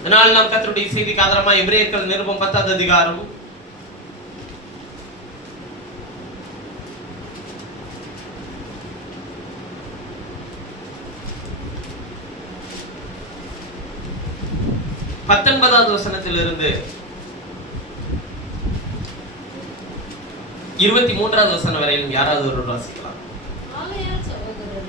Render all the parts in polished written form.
இதனால் நாம் கர்த்தருடைய செய்திக்கு ஆதாரமா எபிரேயர்கள் நிருபம் 10வது அதிகாரம் 19வது வசனத்திலிருந்து 23வது வசனம் வரையிலும் யாராவது ஒரு வாசிக்கலாம். ஆகையால் சகோதரரே,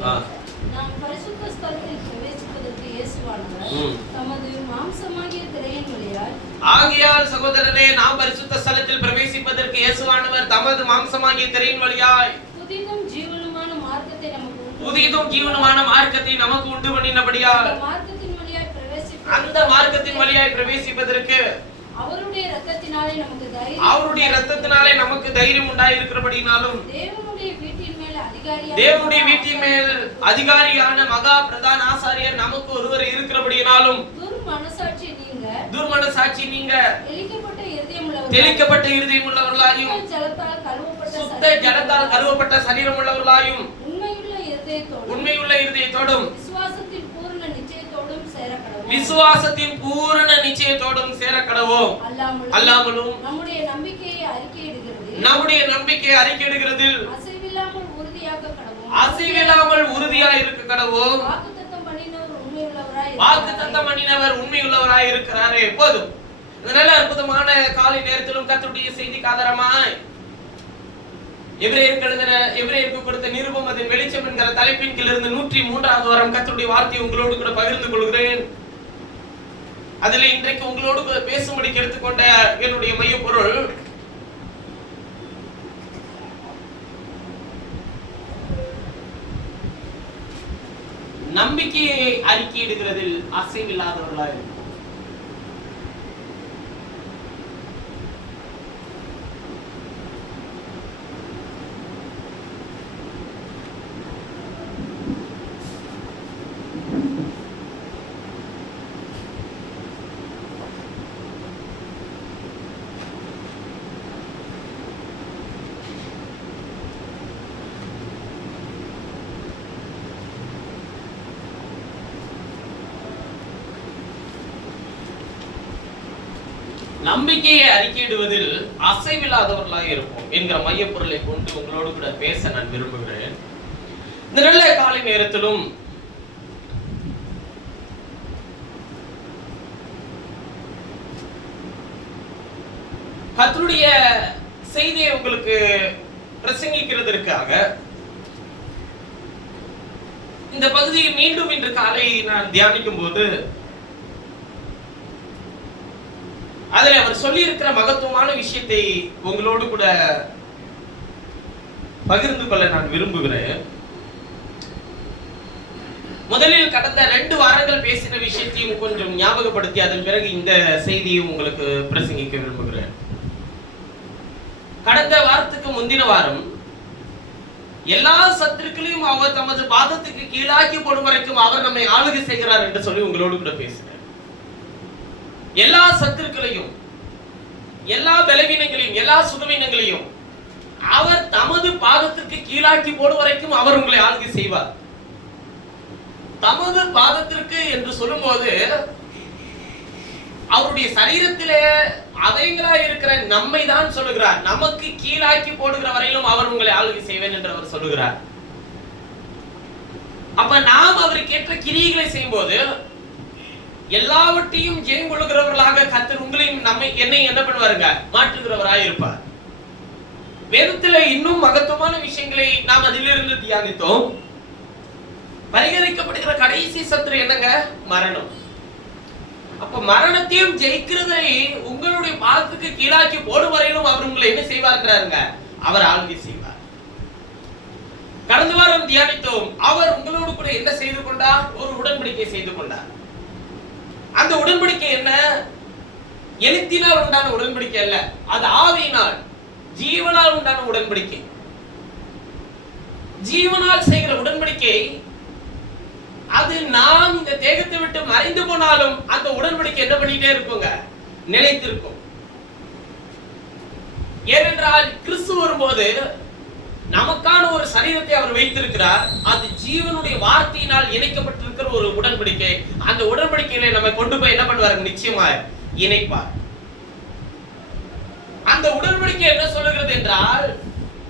நாம் பரிசுத்த ஸ்தலத்தில் பிரவேசிப்பதற்கு இயேசுவானவர் தமது மாம்சமாகிய திரையின் வழியாய் ஆகையால் சகோதரரே, நாம் பரிசுத்த ஸ்தலத்தில் பிரவேசிப்பதற்கு இயேசுவானவர் தமது மாம்சமாகிய திரையின் வழியாய் புதிதும் ஜீவனுமான மார்க்கத்தை நமக்கு உண்டு பண்ணினபடியால் அந்த மார்க்கத்தின் வழியாய் பிரவேசிப்பதற்கு அவருடைய இரத்தத்தினாலே நமக்கு தைரியம் உண்டாயிருக்கிறபடினாலும் தேவனுடைய வீட்டின் மேல் அதிகாரியான மகா பிரதான ஆசாரியர் நமக்கு ஒருவர் இருக்கிறபடினாலும் துர்மனசாட்சி நீங்க தெளிக்கப்பட்ட இருதயம் உள்ளவர்களாயும் சுத்த ஜலத்தால் கழுவப்பட்ட சரீரம் உள்ளவர்களாயும் உண்மையுள்ள இருதயத்தோடும் விசுவாசத்தின் பூரண நிச்சயத்தோடும் சேரக்கடவோம். அல்லாமலும் நம்முடைய நம்பிக்கையை அறிக்கையிடுகிறதில் அசைவில்லாமல் உறுதியாக இருக்க கடவோம். வாக்குத்தத்தம் பண்ணினவர் உண்மையுள்ளவராய் இருக்கிறாரே. போதும். நல்ல அற்புதமான காலை நேரத்திலும் கர்த்தருடைய செய்திக்கு ஆதாரமாய் எபிரேயருக்கு கொடுத்த நிருபம் அதன் வெளிச்சம் என்கிற தலைப்பின் கீழ் இருந்து 103வது வாரம் கர்த்தருடைய வார்த்தையை உங்களோடு கூட பகிர்ந்து கொள்கிறேன். அதில் இன்றைக்கு உங்களோடு பேசும்படிக்கு எடுத்துக்கொண்ட என்னுடைய மைய பொருள் நம்பிக்கையை அறிக்கையிடுகிறதில் அசைவில்லாதவர்களாய். நம்பிக்கையை அறிக்கையிடுவதில் அசைவில்லாதவர்களாக இருப்போம் என்கிற மைய பொருளை கொண்டு உங்களோடு கூட பேச நான் விரும்புகிறேன். இந்த நல்ல காலை நேரத்திலும் கர்த்தருடைய செய்தியை உங்களுக்கு பிரசங்கிக்கிறதற்காக இந்த பகுதியை மீண்டும் இன்று காலை நான் தியானிக்கும் போது அதில் அவர் சொல்லி இருக்கிற மகத்துவமான விஷயத்தை உங்களோடு கூட பகிர்ந்து கொள்ள நான் விரும்புகிறேன். முதலில் கடந்த 2 வாரங்கள் பேசின விஷயத்தையும் கொஞ்சம் ஞாபகப்படுத்தி அதன் பிறகு இந்த செய்தியும் உங்களுக்கு பிரசங்கிக்க விரும்புகிறேன். கடந்த வாரத்துக்கு முந்தின வாரம் எல்லா சத்துருக்களையும் அவர் தமது பாதத்துக்கு கீழாக்கி போடும் வரைக்கும் அவர் நம்மை ஆளுகை செய்கிறார் என்று சொல்லி உங்களோடு கூட பேசினேன். எல்லா சத்துருக்களையும், எல்லா பலவீனங்களையும், எல்லா சுகவீனங்களையும் அவர் தமது பாதத்திற்கு கீழாக்கி போடும் வரைக்கும் அவர் உங்களை ஆளுகை செய்வார். தமது பாதத்திற்கு என்று சொல்லும்போது அவருடைய சரீரத்திலே அவைகளா இருக்கிற நம்மை தான் சொல்லுகிறார். நமக்கு கீழாக்கி போடுகிற வரையிலும் அவர் உங்களை ஆளுகை செய்வேன் என்று அவர் சொல்லுகிறார். அப்ப நாம் அவருக்கு ஏற்ற கிரியைகளை செய்யும் போது எல்லாவற்றையும் ஜெயங்கொள்கிறவர்களாக கர்த்தர் உங்களையும் என்னை என்ன பண்ணுவாருங்க, மாற்றுகிறவராய் இருப்பார். வேதத்துல இன்னும் மகத்துவமான விஷயங்களை நாம் அதிலிருந்து தியானித்தோம். பரிகரிக்கப்படுகிற கடைசி சத்துரு என்னங்க? மரணம். அப்ப மரணத்தையும் ஜெயிக்கிறதை உங்களுடைய பாதத்துக்கு கீழாக்கி போடும் வரையிலும் அவர் உங்களை என்ன செய்வார்ன்றாருங்க, அவர் ஆளுகை செய்வார். கடந்த வாரம் தியானித்தோம். அவர் உங்களோடு கூட என்ன செய்து கொண்டார்? ஒரு உடன்படிக்கை செய்து கொண்டார். அந்த உடன்படிக்கை என்ன? எழுத்தினால் உண்டான உடன்படிக்கை அல்ல, அது ஆவியினால், ஜீவனால் உண்டான உடன்படிக்கை. ஜீவனால் செய்கிற உடன்படிக்கை அது நாம் இந்த தேகத்தை விட்டு மறைந்து போனாலும் அந்த உடன்படிக்கை என்ன பண்ணிட்டே இருக்குங்க, நிலைத்திருக்கும். ஏனென்றால் கிறிஸ்து வரும்போது நமக்கான ஒரு சரீரத்தை அவர் வைத்திருக்கிறார். அது ஜீவனுடைய வார்த்தையினால் இணைக்கப்பட்டிருக்கிற ஒரு உடன்படிக்கை. அந்த உடன்படிக்கையில நம்ம கொண்டு போய் என்ன பண்ணுவார்? நிச்சயமா இணைப்பார். அந்த உடன்படிக்கை என்ன சொல்லுகிறது என்றால்,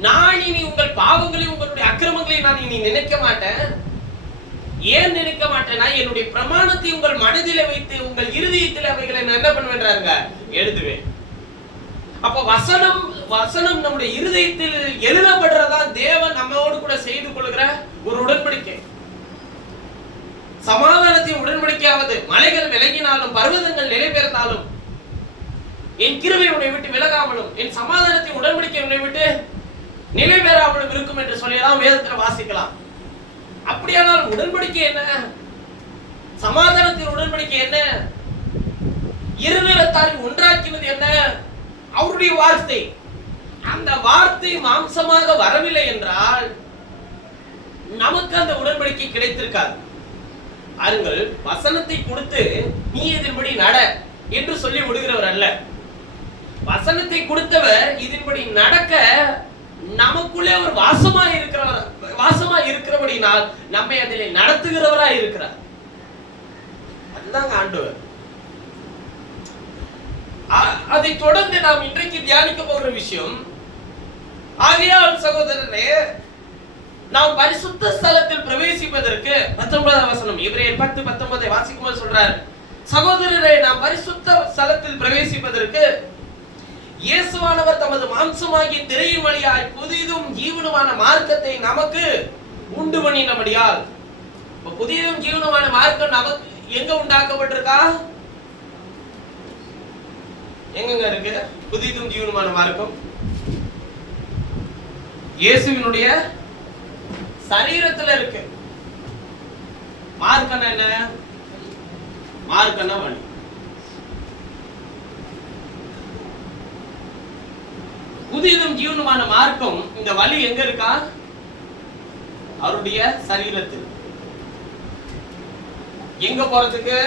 நான் இனி உங்கள் பாவங்களையும் உங்களுடைய அக்கிரமங்களையும் நான் இனி நினைக்க மாட்டேன். ஏன் நினைக்க மாட்டேன்னா, என்னுடைய பிரமாணத்தை உங்கள் மனதிலே வைத்து உங்கள் இருதயத்தில் அவைகளை நான் என்ன பண்ணுவேன்றாருங்க? எழுதுவேன். அப்ப வசனம் நம்முடைய இருதயத்தில் எழுதப்படுறதா தேவன் நம்மோடு கூட செய்து கொள்கிற ஒரு உடன்படிக்கை. சமாதானத்தின் உடன்படிக்கையாவது மலைகள் விலகினாலும் பர்வதங்கள் நிலை பெயர்ந்தாலும் என் கிருபை உன்னை விட்டு விலகாமலும் என் சமாதானத்தின் உடன்படிக்கை உன்னை விட்டு நிலை பெறாமலும் இருக்கும் என்று சொல்லியெல்லாம் வேதத்தில் வாசிக்கலாம். அப்படியானால் உடன்படிக்கை என்ன? சமாதானத்தின் உடன்படிக்கை என்ன? இருநிலத்தாரை ஒன்றாக்கினது என்ன? அவருடைய வார்த்தை. அந்த வார்த்தை மாம்சமாக வரவில்லை என்றால் நமக்கு அந்த உடன்படிக்கை கிடைத்திருக்காது. அருங்கள் வசனத்தை கொடுத்து நீ இதன்படி நட என்று சொல்லி விடுகிறவர் அல்ல. வசனத்தை கொடுத்தவர் இதன்படி நடக்க நமக்குள்ளே ஒரு வாசமா இருக்கிறபடினால் நம்மை அதில் நடத்துகிறவரா இருக்கிறார். அதுதான் ஆண்டவர். அதை தொடர்ந்து நாம் இன்றைக்கு தியானிக்க போகிற விஷயம், ஆகையால் சகோதரனே, நாம் பரிசுத்த ஸ்தலத்தில் பிரவேசிப்பதற்கு 19ஆம் வசனம் எபிரேயர் 10:19 வாசிக்கும்போது சொல்றார், சகோதரரே, நாம் பரிசுத்த ஸ்தலத்தில் பிரவேசிப்பதற்கு இயேசுவானவர் தமது மாம்சமாகிய திரையின் வழியாய் புதிதும் ஜீவனுமான மார்க்கத்தை நமக்கு உண்டு பண்ணினபடியால். புதிதும் ஜீவனுமான மார்க்கம் நமக்கு எங்க உண்டாக்கப்பட்டிருக்கா? எங்க இருக்கு புதிதும் ஜீவனுமான மார்க்கம்? இயேசுவினுடைய சரீரத்துல இருக்கு. மார்க்கம் என்ன? மார்க்கம் வழி. புதிதும் ஜீவனுமான மார்க்கம், இந்த வழி எங்க இருக்கா? அவருடைய சரீரத்தில். எங்க போறதுக்கு?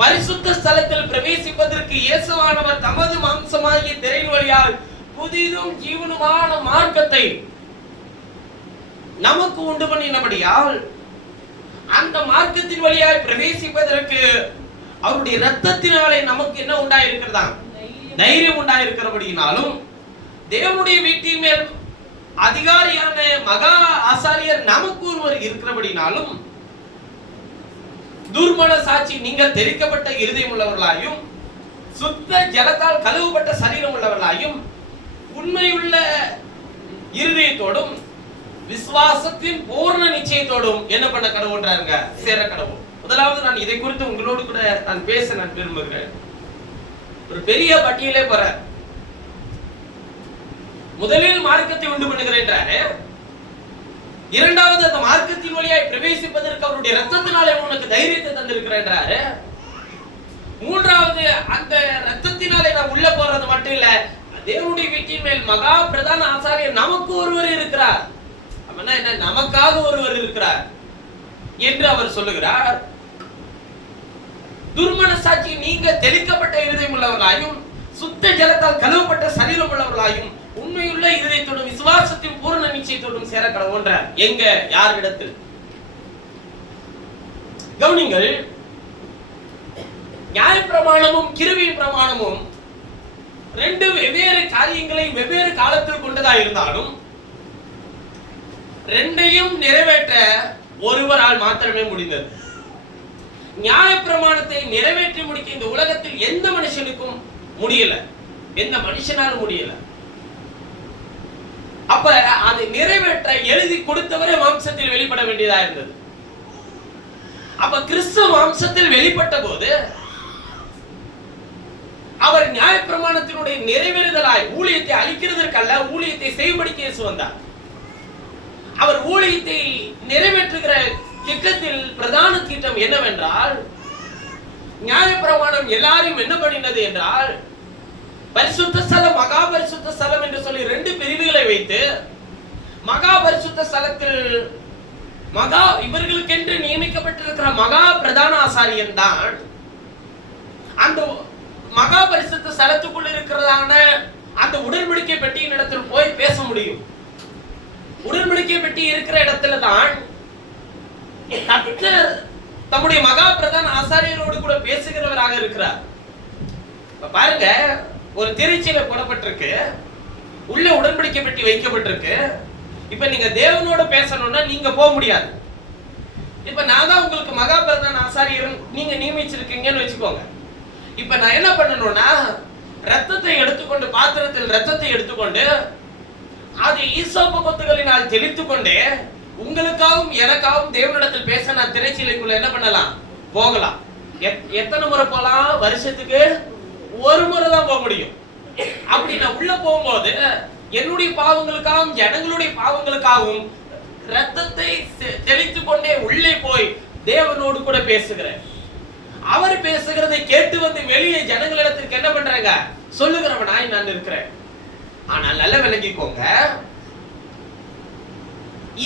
பரிசுத்த ஸ்தலத்தில் பிரவேசிப்பதற்கு இயேசுவானவர் தமது மாம்சமாகிய திரையின் வழியால் புதிதும் ஜீவனுமான மார்க்கத்தை நமக்கு உண்டு பண்ணினபடியால் அந்த மார்க்கத்தின் வழியாய் பிரவேசிப்பதற்கு அவருடைய இரத்தத்தினாலே நமக்கு என்ன உண்டாயிருக்கிறதா? தைரியம் உண்டாயிருக்கிறபடியினாலும் தேவனுடைய வீட்டின் மேல் அதிகாரியான மகா ஆசாரியர் நமக்கு ஒருவர் இருக்கிறபடினாலும் துர்மன சாட்சி நீங்கள் தெரிக்கப்பட்ட இருதயம் உள்ளவர்களாயும் சுத்த ஜலத்தால் கழுவப்பட்ட சரீரம் உள்ளவர்களாயும் உண்மையுள்ள இருதயத்தோடும் விசுவாசத்தின் பூர்ண நிச்சயத்தோடும் என்ன பண்ண கடவுள்ன்றாருங்க? சேர கடவுள். முதலாவது நான் இதை குறித்து உங்களோடு கூட நான் பேச நான் விரும்புகிறேன். ஒரு பெரிய பட்டியலே போற. முதலில் மார்க்கத்தை உண்டு பண்ணுகிறேன்றாரு. இரண்டாவது அந்த மார்க்கத்தின் வழியாய் பிரவேசிப்பதற்கு அவருடைய இரத்தத்தினாலே உனக்கு தைரியத்தை தந்திருக்கிறாரு. மூன்றாவது அந்த இரத்தத்தினாலே நான் உள்ள போறது மட்டும் இல்ல, தேவனுடைய வீட்டின் மேல் மகா பிரதான ஆசாரியர் நமக்கு ஒருவர் இருக்கிறார். அப்படின்னா என்ன? நமக்காக ஒருவர் இருக்கிறார் என்று அவர் சொல்லுகிறார். துர்மன சாட்சி நீங்க தெளிக்கப்பட்ட இருதயம் உள்ளவர்களாயும் சுத்த ஜலத்தால் கழுவப்பட்ட சரீரம் உள்ளவர்களாயும் உண்மையுள்ள இருதயத்தோடும் விசுவாசத்தின் பூரண நிச்சயத்தோடும் சேர கடவுள்ன்றார். எங்க? யாரிடத்தில்? கவனிங்கள், நியாயப்பிரமாணமும் கிருபையின் பிரமாணமும் ரெண்டு வெவ்வேறு காரியங்களை வெவ்வேறு காலத்தில் கொண்டதா இருந்தாலும் ரெண்டையும் நிறைவேற்ற ஒருவரால் மாத்திரமே முடிந்தது. நியாயப்பிரமாணத்தை நிறைவேற்றி முடிக்க இந்த உலகத்தில் எந்த மனுஷனுக்கும் முடியல, எந்த மனுஷனாலும் முடியல. அப்ப அதை நிறைவேற்ற எழுதி கொடுத்தவரே மாம்சத்தில் வெளிப்பட வேண்டியதா இருந்தது. அப்ப கிறிஸ்து மாம்சத்தில் வெளிப்பட்ட போது அவர் நியாயப்பிரமாணத்தினுடைய நிறைவேறுதலாய் ஊழியத்தை அளிக்கிறதற்கல்ல, ஊழியத்தை செய்வதற்கு இயேசு வந்தார். அவர் ஊழியத்தை நிறைவேற்றுகிற திட்டத்தில் பிரதான திட்டம் என்னவென்றால், நியாயப்பிரமாணம் எல்லாரையும் என்ன பண்ணினது என்றால், பரிசுத்த ஸ்தலம் மகா பரிசுத்த ஸ்தலம் என்று சொல்லி ரெண்டு பிரிவுகளை வைத்து, மகா பரிசுத்த ஸ்தலத்தில் இவர்களுக்கென்று நியமிக்கப்பட்டிருக்கிற மகா பிரதான ஆசாரியன் தான் அந்த மகா பரிசுத்த ஸ்தலத்துக்குள் இருக்கிறதான அந்த உடன்படிக்கை பெட்டியின் இடத்தில் போய் பேச முடியும். உடன்படிக்கை பெட்டி இருக்கிற இடத்துல தான் கர்த்தர் தம்முடைய மகா பிரதான ஆசாரியரோடு கூட பேசுகிறவராக இருக்கிறார். பாருங்க, ஒரு திரைச்சீலை போடப்பட்டிருக்கு, உள்ள உடன்படிக்கை பெட்டி வைக்கப்பட்டிருக்கு. இப்ப நீங்க தேவனோட பேசணும்னா நீங்க போக முடியாது. இப்ப நான் தான் உங்களுக்கு மகா பிரதான ஆசாரியர் நீங்க நியமிச்சிருக்கீங்கன்னு வச்சுக்கோங்க. இப்ப நான் என்ன பண்ணணும்னா, ரத்தத்தை எடுத்துக்கொண்டு, பாத்திரத்தில் ரத்தத்தை எடுத்துக்கொண்டு அது ஈசோப்பு கொத்துகளினால் தெளித்துக் கொண்டே உங்களுக்காகவும் எனக்காகவும் தேவனிடத்தில் பேச நான் திரைச்சீலைக்குள்ள என்ன பண்ணலாம், போகலாம். எத்தனை முறை போலாம்? வருஷத்துக்கு ஒரு முறை தான் போக முடியும். அப்படி நான் உள்ள போகும்போது என்னுடைய பாவங்களுக்காகவும் ஜனங்களுடைய பாவங்களுக்காகவும் ரத்தத்தை தெளித்துக் கொண்டே உள்ளே போய் தேவனோடு கூட பேசுகிறேன். அவர் பேசுகிறதை கேட்டு வந்து வெளியே ஜனங்களிடத்திற்கு என்ன பண்றாங்க, சொல்லுகிறவனாய் நான் இருக்கிறேன். ஆனால் நல்ல விளங்கிக்கோங்க,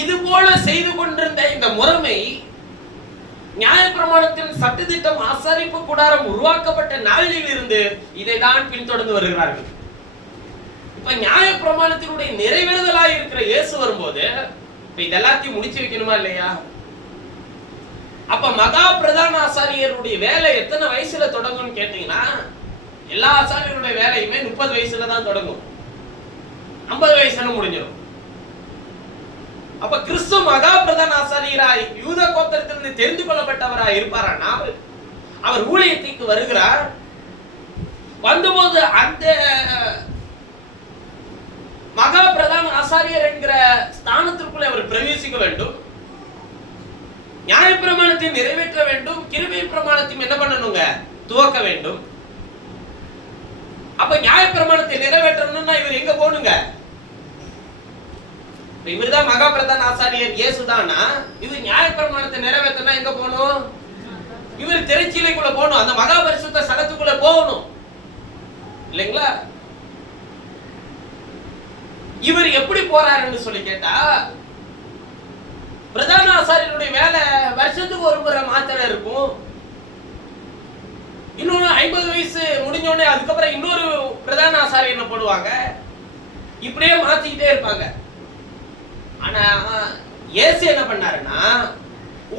இது போல செய்து கொண்டிருந்த இந்த முறைமை நியாயப்பிரமாணத்தின் சட்டதிட்டம் ஆசாரிப்பு கூடாரம் உருவாக்கப்பட்ட நாளில் இருந்து இதைதான் பின்தொடர்ந்து வருகிறார்கள். இப்ப நியாயப்பிரமாணத்தினுடைய நிறைவேறுதலாய் இருக்கிற இயேசு வரும்போது இதெல்லாத்தையும் முடிச்சு வைக்கணுமா இல்லையா? அப்ப மகா பிரதான ஆசாரியருடைய வேலை எத்தனை வயசுல தொடங்கும் கேட்டீங்கன்னா, எல்லா ஆசாரியருடைய வேலையுமே 30 வயசுல தான் தொடங்கும், 50 வயசுல முடிஞ்சிடும். அப்ப கிறிஸ்து மகா பிரதான ஆசாரியராய் யூத கோத்திரத்திலிருந்து தெரிந்து கொள்ளப்பட்டவராய் இருப்பாரானால் அவர் ஊழியத்துக்கு வருகிறார். வந்தபோது அந்த மகா பிரதான ஆசாரியர் என்கிற ஸ்தானத்திற்குள்ளே அவர் பிரவேசிக்க வேண்டும், நியாயப்பிரமாணத்தை நிறைவேற்ற வேண்டும், கிருபை பிரமாணத்தையும் என்ன பண்ணணுங்க, துவக்க வேண்டும். அப்ப நியாயப்பிரமாணத்தை நிறைவேற்றணும்னா இவர் எங்க போகணுங்க? இவர்தான் மகா பிரதான ஆசாரியர் இயேசுதானா, இது நியாயப்பிரமாணத்தை நிறைவேற்றனா எங்க போகணும்? இவர் திரைச்சீலைக்குள்ள போகணும், அந்த மகா பரிசுத்த ஸ்தலத்துக்குள்ள போகணும் இல்லைங்களா? இவர் எப்படி போறாருன்னு சொல்லி கேட்டா, பிரதான ஆசாரியருடைய வேலை வருஷத்துக்கு ஒரு முறை மாத்திரம் இருக்கும். இன்னொன்னு 50 வயசு முடிஞ்சோடனே அதுக்கப்புறம் இன்னொரு பிரதான ஆசாரியர் போடுவாங்க, இப்படியே மாத்திக்கிட்டே இருப்பாங்க. ஆனா இயேசு என்ன பண்ணாருன்னா,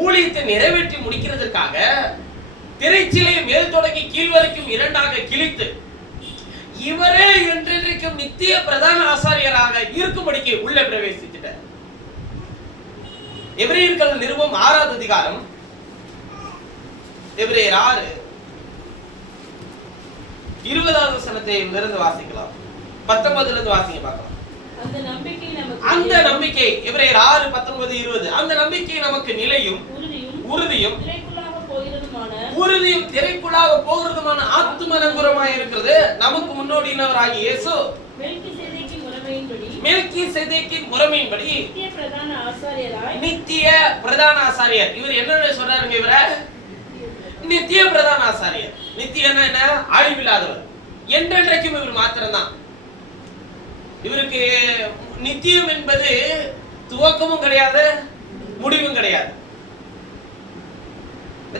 ஊழியத்தை நிறைவேற்றி முடிக்கிறதுக்காக திரைச்சீலையை மேல் தொடங்கி கீழ் வரைக்கும் இரண்டாக கிழித்து இவரே என்றென்றைக்கும் நித்திய பிரதான ஆசாரியராக இருக்கும்படிக்கு உள்ளே பிரவேசித்தார். எபிரேயர்கள் நிருபம் 6வது அதிகாரம், எபிரேயர் 6 20வது வசனத்தை இருந்து வாசிக்கலாம், 19ல இருந்து வாசிங்க பார்க்கலாம். அந்த நம்பிக்கை எபிரேயர் 6:19 20 அந்த நம்பிக்கை நமக்கு நிலையும் உறுதியும் திரைக்குள்ளாக போகிறதுமான ஆத்தும நங்கூரமாய் இருக்கிறது. நமக்கு முன்னோடியினவராகிய இயேசு மெல்கிசேதேக்கின் முறைமையின்படி நித்திய பிரதான ஆசாரியர். இவர் என்ன சொல்றாருங்க? இவர நித்திய பிரதான ஆசாரியர். நித்தியன்னா என்ன? அழிவில்லாதவர், என்றென்றைக்கும் இவர் மாத்திரம்தான். இவருக்கு நித்தியம் என்பது துவக்கமும் கிடையாது, முடிவும் கிடையாது.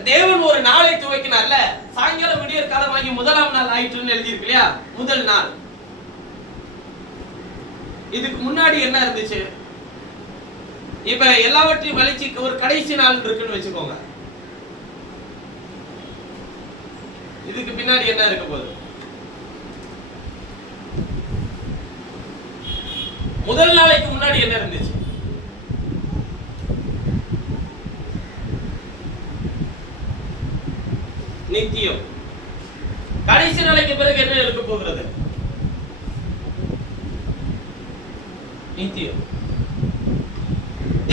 தேவன் ஒரு நாளை துவக்கினார்ல, சாயங்காலம் விடியற் காலமாகி முதலாம் நாள் ஆயிற்றுன்னு எழுதியிருக்கு இல்லையா? முதல் நாள். இதுக்கு முன்னாடி என்ன இருந்துச்சு? இப்ப எல்லாவற்றையும் வலிச்சு ஒரு கடைசி நாள் இருக்குன்னு வச்சுக்கோங்க. இதுக்கு பின்னாடி என்ன இருக்க போகுது? முதல் நாளைக்கு முன்னாடி என்ன இருந்துச்சு? நித்தியம். கடைசி நாளைக்கு பிறகு என்ன இருக்க போகிறது? நித்தியம்.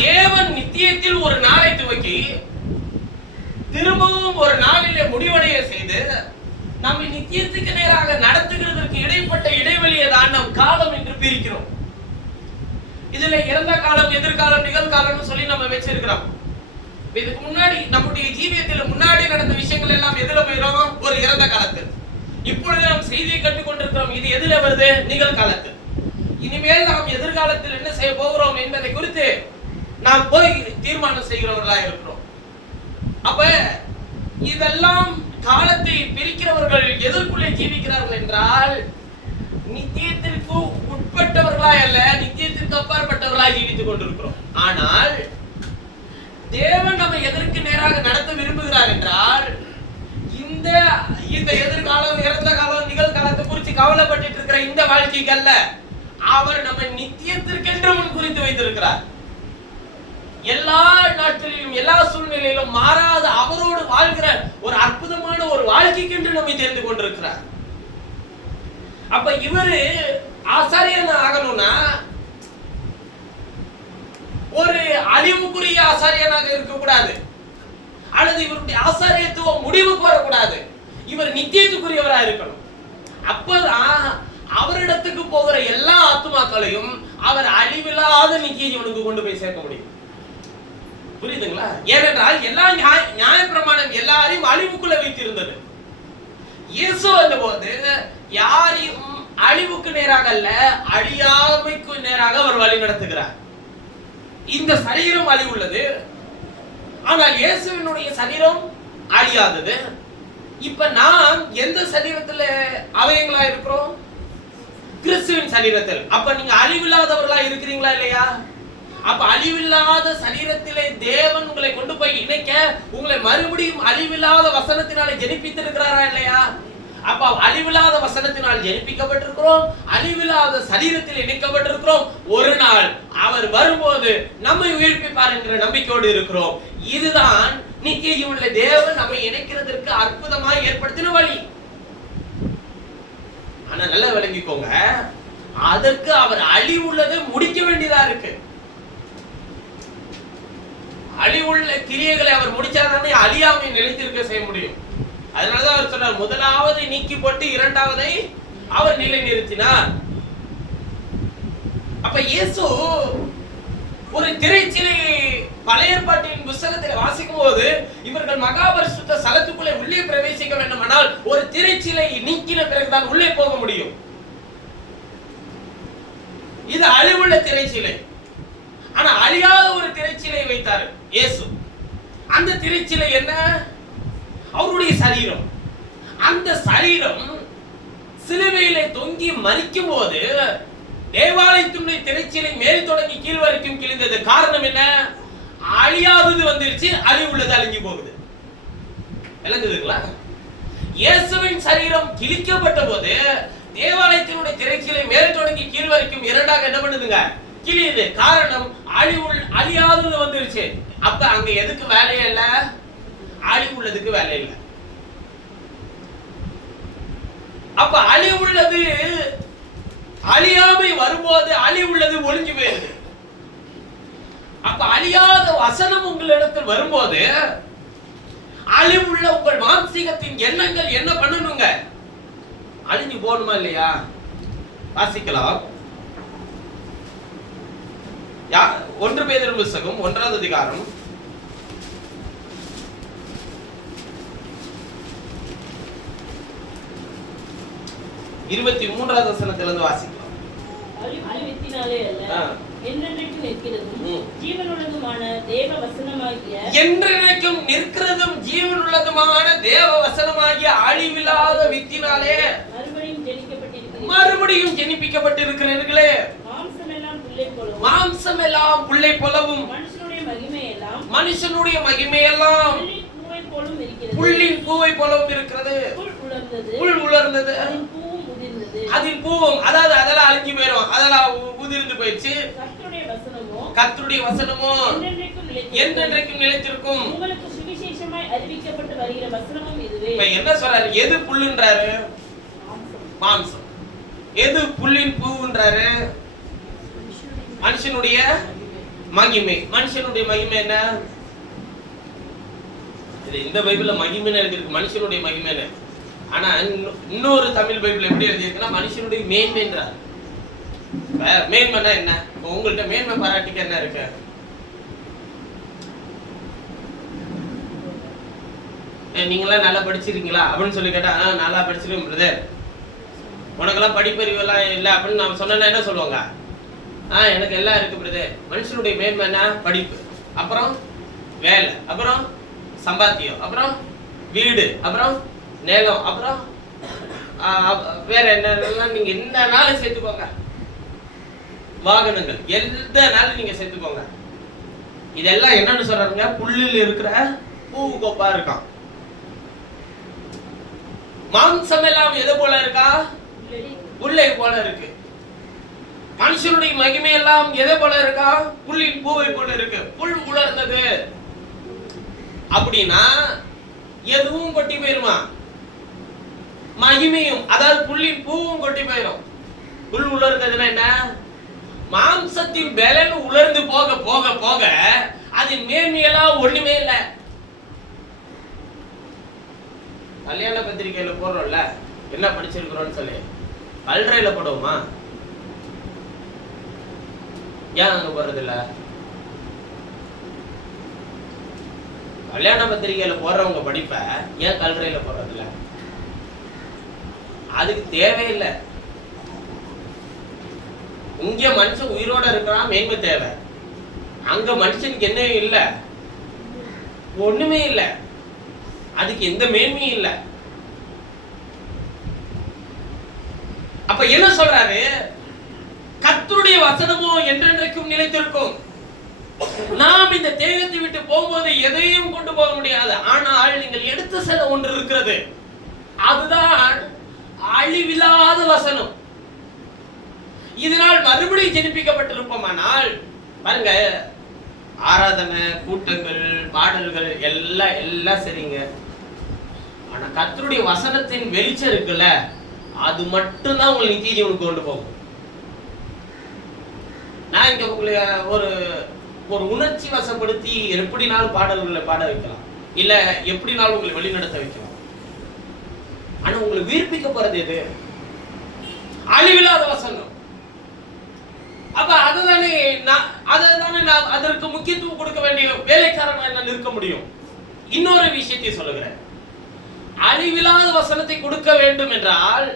தேவன் நித்தியத்தில் ஒரு நாளை துவக்கி திரும்பவும் ஒரு நாளிலே முடிவடைய செய்து நம்மை நித்தியத்துக்கு நேராக நடத்துகிறதற்கு இடைப்பட்ட இடைவெளியை தான் நாம் காலம் என்று பிரிக்கிறோம். இதுல இறந்த காலம், எதிர்காலம், நிகழ்காலம்னு சொல்லி நம்ம வச்சிருக்கிறோம். இதுக்கு முன்னாடி நம்முடைய ஜீவியத்தில் முன்னாடி நடந்த விஷயங்கள் எல்லாம் எதுல போயிடும்? ஒரு இறந்த காலத்தில். இப்பொழுது நாம் செய்தியை கற்றுக்கொண்டிருக்கிறோம், இது எதுல வருது? நிகழ்காலத்தில். இனிமேல் நாம் எதிர்காலத்தில் என்ன செய்ய போகிறோம் என்பதை குறித்து நாம் போய் தீர்மானம் செய்கிறவர்களா இருக்கிறோம். அப்ப இதெல்லாம் காலத்தை பிரிக்கிறவர்கள் எதற்குள்ளே ஜீவிக்கிறார்கள் என்றால், நித்தியத்திற்கு உட்பட்டவர்களா அல்ல, நித்தியத்திற்கு அப்பாற்பட்டவர்களா ஜீவித்துக் கொண்டிருக்கிறோம். ஆனால் தேவன் நம்ம எதற்கு நேராக நடத்த விரும்புகிறார் என்றால், இந்த இந்த எதிர்காலம், இறந்த காலம், நிகழ்காலத்தை குறித்து கவலைப்பட்டு இருக்கிற இந்த வாழ்க்கைக்கு அல்ல, அவர் நம்ம நித்தியத்திற்கென்று முன் குறித்து வைத்திருக்கிறார். எல்லா நாட்களிலும் எல்லா சூழ்நிலையிலும் மாறாத அவரோடு வாழ்கிற ஒரு அற்புதமான ஒரு வாழ்க்கைக்கென்று நம்மை தெரிந்து கொண்டிருக்கிறார். அப்ப இவரு ஆசாரியன் ஆகணும்னா ஒரு அழிவுக்குரிய ஆசாரியனாக இருக்கக்கூடாது, அல்லது இவருடைய ஆசாரியத்துவம் முடிவுக்கு வரக்கூடாது. இவர் நித்தியத்துக்குரியவரா இருக்கணும். அப்பதான் அவரிடத்துக்கு போகிற எல்லா ஆத்துமாக்களையும் அவர் அழிவில்லாத நித்திய ஜீவனுக்கு கொண்டு போய் சேர்க்க முடியும். புரியுதுங்களா? ஏனென்றால் எல்லா நியாயப்பிரமாணம் எல்லாரையும் அழிவுக்குள்ள வைத்திருந்தது. இயேசு வந்தபோது யாரையும் அழிவுக்கு நேராக அல்ல, அழியாமைக்கு நேராக அவர் வழி நடத்துகிறார். இந்த சரீரம் அழிவுள்ளது, ஆனால் இயேசுவினுடைய சரீரம் அழியாதது. இப்ப நாம் எந்த சரீரத்துல அவயங்களா இருக்கிறோம்? கிறிஸ்துவின் சரீரத்தில். அப்ப நீங்க அழிவில்லாதவர்களா இருக்கிறீங்களா இல்லையா? அப்ப அழிவில்லாத சரீரத்திலே தேவன் உங்களை கொண்டு போய் இணைக்க உங்களை மறுபடியும் அழிவில்லாத வசனத்தினாலே ஜெனிப்பித்திருக்கிறாரா இல்லையா? அப்ப அழிவில்லாத வசனத்தினால் ஜெனிப்பிக்கப்பட்டிருக்கிறோம், அழிவில்லாத சரீரத்தில் இணைக்கப்பட்டிருக்கிறோம். ஒரு நாள் அவர் வரும்போது நம்மை உயிர்ப்பிப்பார் என்கிற நம்பிக்கையோடு இருக்கிறோம். இதுதான் நித்திய ஜீவனுள்ள தேவன் நம்மை இணைக்கிறதற்கு அற்புதமாக ஏற்படுத்தின வழி. ஆனா நல்லா விளங்கிக்கோங்க, அதற்கு அவர் அழிவுள்ளதை முடிக்க வேண்டியதா இருக்கு. அழிவுள்ள கிரியைகளை அவர் முடிச்சாதானே அழியாமை நிலைத்திருக்க செய்ய முடியும். அதனாலதான் அவர் சொன்னார், முதலாவதை நீக்கி போட்டு இரண்டாவதை அவர் நிலை நிறுத்தினார். அப்ப இயேசு ஒரு திரைச்சிலை பழைய ஏற்பாட்டின் புத்தகத்தில் வாசிக்கும் போது, இவர்கள் மகாபரிசுத்த ஸ்தலத்துக்குள்ளே உள்ளே பிரவேசிக்க வேண்டுமானால் ஒரு திரைச்சிலை நீக்கின பிறகுதான் உள்ளே போக முடியும். இது அழிவுள்ள திரைச்சிலை. ஆனா அழியாத ஒரு திரைச்சிலை வைத்தார் இயேசு. அந்த திரைச்சிலை என்ன? அவருடைய சரீரம். அந்த சரீரம் சிலுவையிலே தொங்கி மரிக்கும் போது தேவாலயத்தினுடைய திரைச்சிலை மேல் தொடங்கி கீழ் வரைக்கும் கிழிந்தது. காரணம் என்ன? அழியாதது வந்துருச்சு, அழிவுள்ளது அழிஞ்சு போகுது. விளங்குதுங்களா? இயேசுவின் சரீரம் கிழிக்கப்பட்ட போது தேவாலயத்தினுடைய திரைச்சிலை மேல் தொடங்கி கீழ் வரைக்கும் இரண்டாக என்ன பண்ணுதுங்க? கிழியுது. காரணம் அழியாதது வந்துருச்சு. அப்ப அங்க எதுக்கு வேலையே இல்ல? அழிவுள்ளதுக்கு வேலை இல்லை. அப்ப அழிவுள்ளது அழியாமை வரும்போது அழிவுள்ளது ஒளிஞ்சு போயிருது. அப்ப அழியாத வசனம் உங்களிடத்தில் வரும்போது அழிவுள்ள உங்கள் மானசீகத்தின் எண்ணங்கள் என்ன பண்ணணுங்க? அழிஞ்சு போகணுமா இல்லையா? வாசிக்கலாம். 1 பேதுரு புத்தகம் 1ஆம் அதிகாரம் 23ஆவது வசனத்திலிருந்து வாசிக்கலாம். அழிவித்தினாலே அல்ல, என்றென்றைக்கும் நிற்கிறதும் ஜீவனுள்ளதுமான தேவ வசனமாகிய என்றென்றைக்கும் நிற்கிறதும் ஜீவனுள்ளதுமான தேவ வசனமாகிய அழிவில்லாத வித்தினாலே மறுபடியும் ஜெனிப்பிக்கப்பட்டிருக்கிறீர்களே. மாம்சம் எல்லாம் புல்லை போலவும் மனுஷனுடைய மகிமையெல்லாம் புல்லின் பூவை போலவும் இருக்கிறது. புல் உலர்ந்தது, அதில் பூவும், அதாவது அதெல்லாம் அழிஞ்சு போயிடும், அதெல்லாம் உதிர்ந்து போயிடுச்சு. கர்த்தருடைய வசனமோ என்றென்றைக்கும் நிலைத்திருக்கும். உங்களுக்கு சுவிசேஷமாய் அறிவிக்கப்பட்டு வருகிற வசனமும் இதுவே. என்ன சொல்றாரு? எது புல்லுன்றாரு? மாம்சம். எது புல்லின் பூன்றாரு? மனுஷனுடைய மகிமை. மனுஷனுடைய மகிமை என்ன? இந்த பைபிள்ல மகிமைன்னு எழுதியிருக்கு, மனுஷனுடைய மகிமைன்னு. ஆனா இன்னொரு தமிழ் பைபிள் எப்படி எழுதியிருக்குன்னா மனுஷனுடைய மேன்மைன்றார். மேன்மைன்னா என்ன? உங்கள்கிட்ட மேன்மை பாராட்டிக்க என்ன இருக்கு? நீங்களாம் நல்லா படிச்சிருக்கீங்களா அப்படின்னு சொல்லி கேட்டா, நல்லா படிச்சிருக்கேன் பிரதர், உனக்கெல்லாம் படிப்பறிவு எல்லாம் இல்லை அப்படின்னு நான் சொன்னா என்ன சொல்லுவாங்க? எனக்கு எல்லாம் இருக்கு பிரதர். மனுஷனுடைய மேன்மை என்ன? படிப்பு, அப்புறம் வேலை, அப்புறம் சம்பாத்தியம், அப்புறம் வீடு, அப்புறம் நிலம், அப்புறம் வேற என்னெல்லாம் நீங்க என்னனாலும் சேர்த்துக்கோங்க. வாகனங்கள் எந்தனாலும் நீங்க சேர்த்துக்கோங்க. இதெல்லாம் என்னன்னு சொல்றாருங்க? புல்லில் இருக்கிற பூவு கோப்பா இருக்கான். மாம்சம் எல்லாம் எது போல இருக்கா? புல்லை போல இருக்கு. மனுஷனுடைய மகிமை எல்லாம் எதை போல இருக்கா? புல்லின் பூவை போல இருக்கு. புல் உலர்ந்தது அப்படின்னா எதுவும் கொட்டி போயிருமா? மகிமையும், அதாவது புல்லின் பூவும் கொட்டி போயிடும். புல் உலர்ந்ததுன்னா என்ன? மாம்சத்தின் பலன் உலர்ந்து போக போக போக அதன் மேன்மையெல்லாம் ஒண்ணுமே இல்லை. கல்யாண பத்திரிகையில போடுறோம்ல, என்ன படிச்சிருக்கிறோம்னு சொல்லி கல்றையில போடுவோமா? ஏன் அங்க போறது இல்ல? கல்யாண பத்திரிகையில போடுறவங்க படிப்ப ஏன் கல்றையில போடுறது இல்ல? அதுக்கு தேவையில்லை. இங்க மனுஷன் உயிரோட இருக்கிறான், மேன்மை தேவை. அங்க மனுஷனுக்கு என்ன இல்லை? ஒண்ணுமே இல்லை. அதுக்கு எந்த மேன்மையும் இல்லை. அப்ப என்ன சொல்றாரு? கர்த்தருடைய வசனமோ என்றென்றைக்கும் நிலைத்திருக்கும். நாம் இந்த தேகத்தை விட்டு போகும்போது எதையும் கொண்டு போக முடியாது. ஆனால் நீங்கள் எடுத்து செல்ல ஒன்று இருக்கிறது. அதுதான் அழிவில்லாத வசனம். இதனால் மறுபடியும் ஜெனிப்பிக்கப்பட்டிருப்போமானால் பாருங்க, ஆராதனை, கூட்டங்கள், பாடல்கள் எல்லாம் சரிங்க. ஆனா கர்த்தருடைய வசனத்தின் வெளிச்சம் இருக்குல்ல, அது மட்டும்தான் உங்களை நித்திய ஜீவனுக்கு கொண்டு போகும். நான் இங்க உங்களை ஒரு உணர்ச்சி வசப்படுத்தி எப்படினாலும் பாடல்களை பாட வைக்கலாம், இல்ல எப்படினாலும் உங்களை வழிநடத்த வைக்கலாம். ஆனா உங்களை உயிர்ப்பிக்க போறது எது? அழிவில்லாத வசனம். அப்ப அதுதானே நான் அதற்கு முக்கியத்துவம் கொடுக்க வேண்டிய வேலைக்காரன் நான் இருக்க முடியும். இன்னொரு விஷயத்தை சொல்லுகிறேன். அழிவில்லாத வசனத்தை கொடுக்க வேண்டும் என்றால்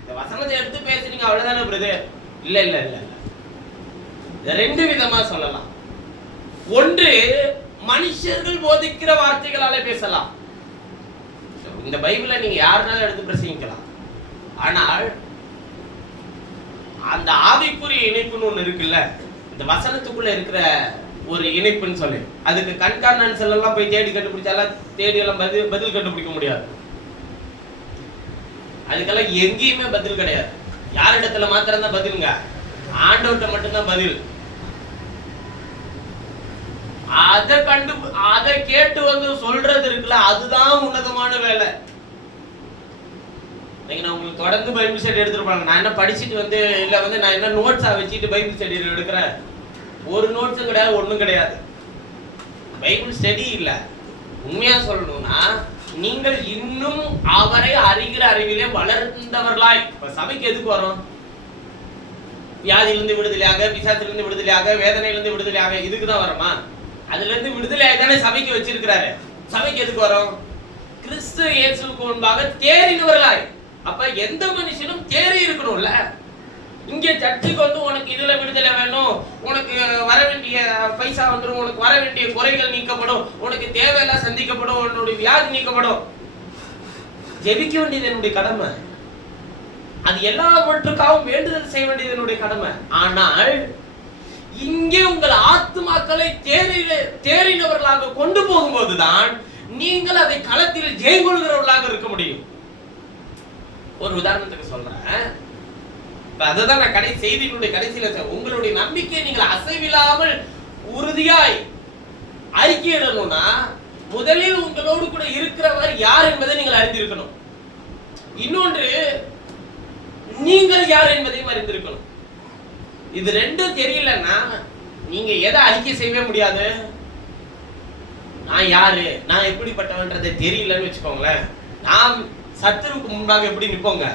இந்த வசனத்தை எடுத்து பேசுறீங்க அவ்வளவுதானே பிரதர்? இல்ல இல்ல இல்ல இல்ல, ரெண்டு விதமா சொல்லலாம். ஒன்று, மனுஷர்கள் போதிக்கிற வார்த்தைகளால பேசலாம். இந்த பைபிளை நீங்க யாருனாலும் எடுத்து பிரசங்கிக்கலாம். ஆனால் அந்த ஆவிக்குரிய இணைப்புன்னு ஒண்ணு இருக்குல்ல, இந்த வசனத்துக்குள்ள இருக்கிற ஒரு இணைப்புன்னு சொல்லி, அதுக்கு கண்கார்னன்ஸ் எல்லாம் போய் தேடி கண்டுபிடிச்சாலாம் தேடி எல்லாம் பதில் கண்டுபிடிக்க முடியாது. அதுக்கெல்லாம் எங்கேயுமே பதில் கிடையாது. யாரிடத்துல மாத்திரம் தான் பதிலுங்க? ஆண்டவர்கிட்ட மட்டும்தான் பதில். அதை கேட்டு வந்து சொல்றது இருக்குல்ல, அதுதான் உன்னதமான வேலை. நான் உங்களுக்கு தொடர்ந்து பைபிள் ஸ்டடி எடுத்துருப்பாங்க. நான் என்ன படிச்சுட்டு வந்து இல்ல வந்து நான் என்ன நோட்ஸா வச்சுட்டு பைபிள் ஸ்டடி எடுக்கிறேன்? ஒரு நோட்ஸும் கிடையாது, ஒண்ணும் கிடையாது. பைபிள் ஸ்டடி இல்ல. உண்மையா சொல்லணும்னா நீங்கள் இன்னும் அவரை அறிகிற அறிவிலே வளர்ந்தவர்களாய். இப்ப சபைக்கு எதுக்கு வரும்? வியாதியிலிருந்து விடுதலையாக, பிசாசிலிருந்து விடுதலையாக, வேதனையிலிருந்து விடுதலையாக, இதுக்குதான் வரோமா? அதுல இருந்து விடுதலையாக தானே சபைக்கு வச்சிருக்கிறாரு. சபைக்கு எதுக்கு வரும்? கிறிஸ்து இயேசுவுக்கு முன்பாக தேறினவர்களாய். அப்ப எந்த மனுஷனும் தேறி இருக்கணும்ல. இங்க சர்ச்சுக்கு வந்து உனக்கு இதுல விடுதலை வேணும், உனக்கு வர வேண்டிய பைசா வந்துடும், உனக்கு வர வேண்டிய குறைகள் நீக்கப்படும், உனக்கு தேவையெல்லாம் சந்திக்கப்படும், உன்னுடைய வியாதி நீக்கப்படும். ஜெபிக்க வேண்டியது என்னுடைய கடமை. அது எல்லாவற்றுக்காகவும் வேண்டுதல் செய்ய வேண்டியது என்னுடைய கடமை. ஆனால் இங்கே உங்கள் ஆத்துமாக்களை தேறினவர்களாக கொண்டு போகும்போதுதான் நீங்கள் அதை களத்தில் ஜெயங்கொள்கிறவர்களாக இருக்க முடியும். ஒரு உதாரணத்துக்கு சொல்றேன். அதுதான் நான் செய்தியினுடைய கடைசியில உங்களுடைய நம்பிக்கையை நீங்கள் அசைவில்லாமல் உறுதியாய் அறிக்கையிடணும்னா முதலில் உங்களோடு கூட இருக்கிறவர் யார் என்பதை நீங்கள் அறிந்திருக்கணும். இன்னொன்று, நீங்கள் யார் என்பதையும் அறிந்திருக்கணும். இது ரெண்டும் தெரியலன்னா நீங்க எதை அறிக்கை செய்யவே முடியாது. நான் யாரு, நான் எப்படிப்பட்டவன்றதை தெரியலன்னு வச்சுக்கோங்களேன், நாம் சத்துருக்கு முன்பாக எப்படி நிற்போங்க?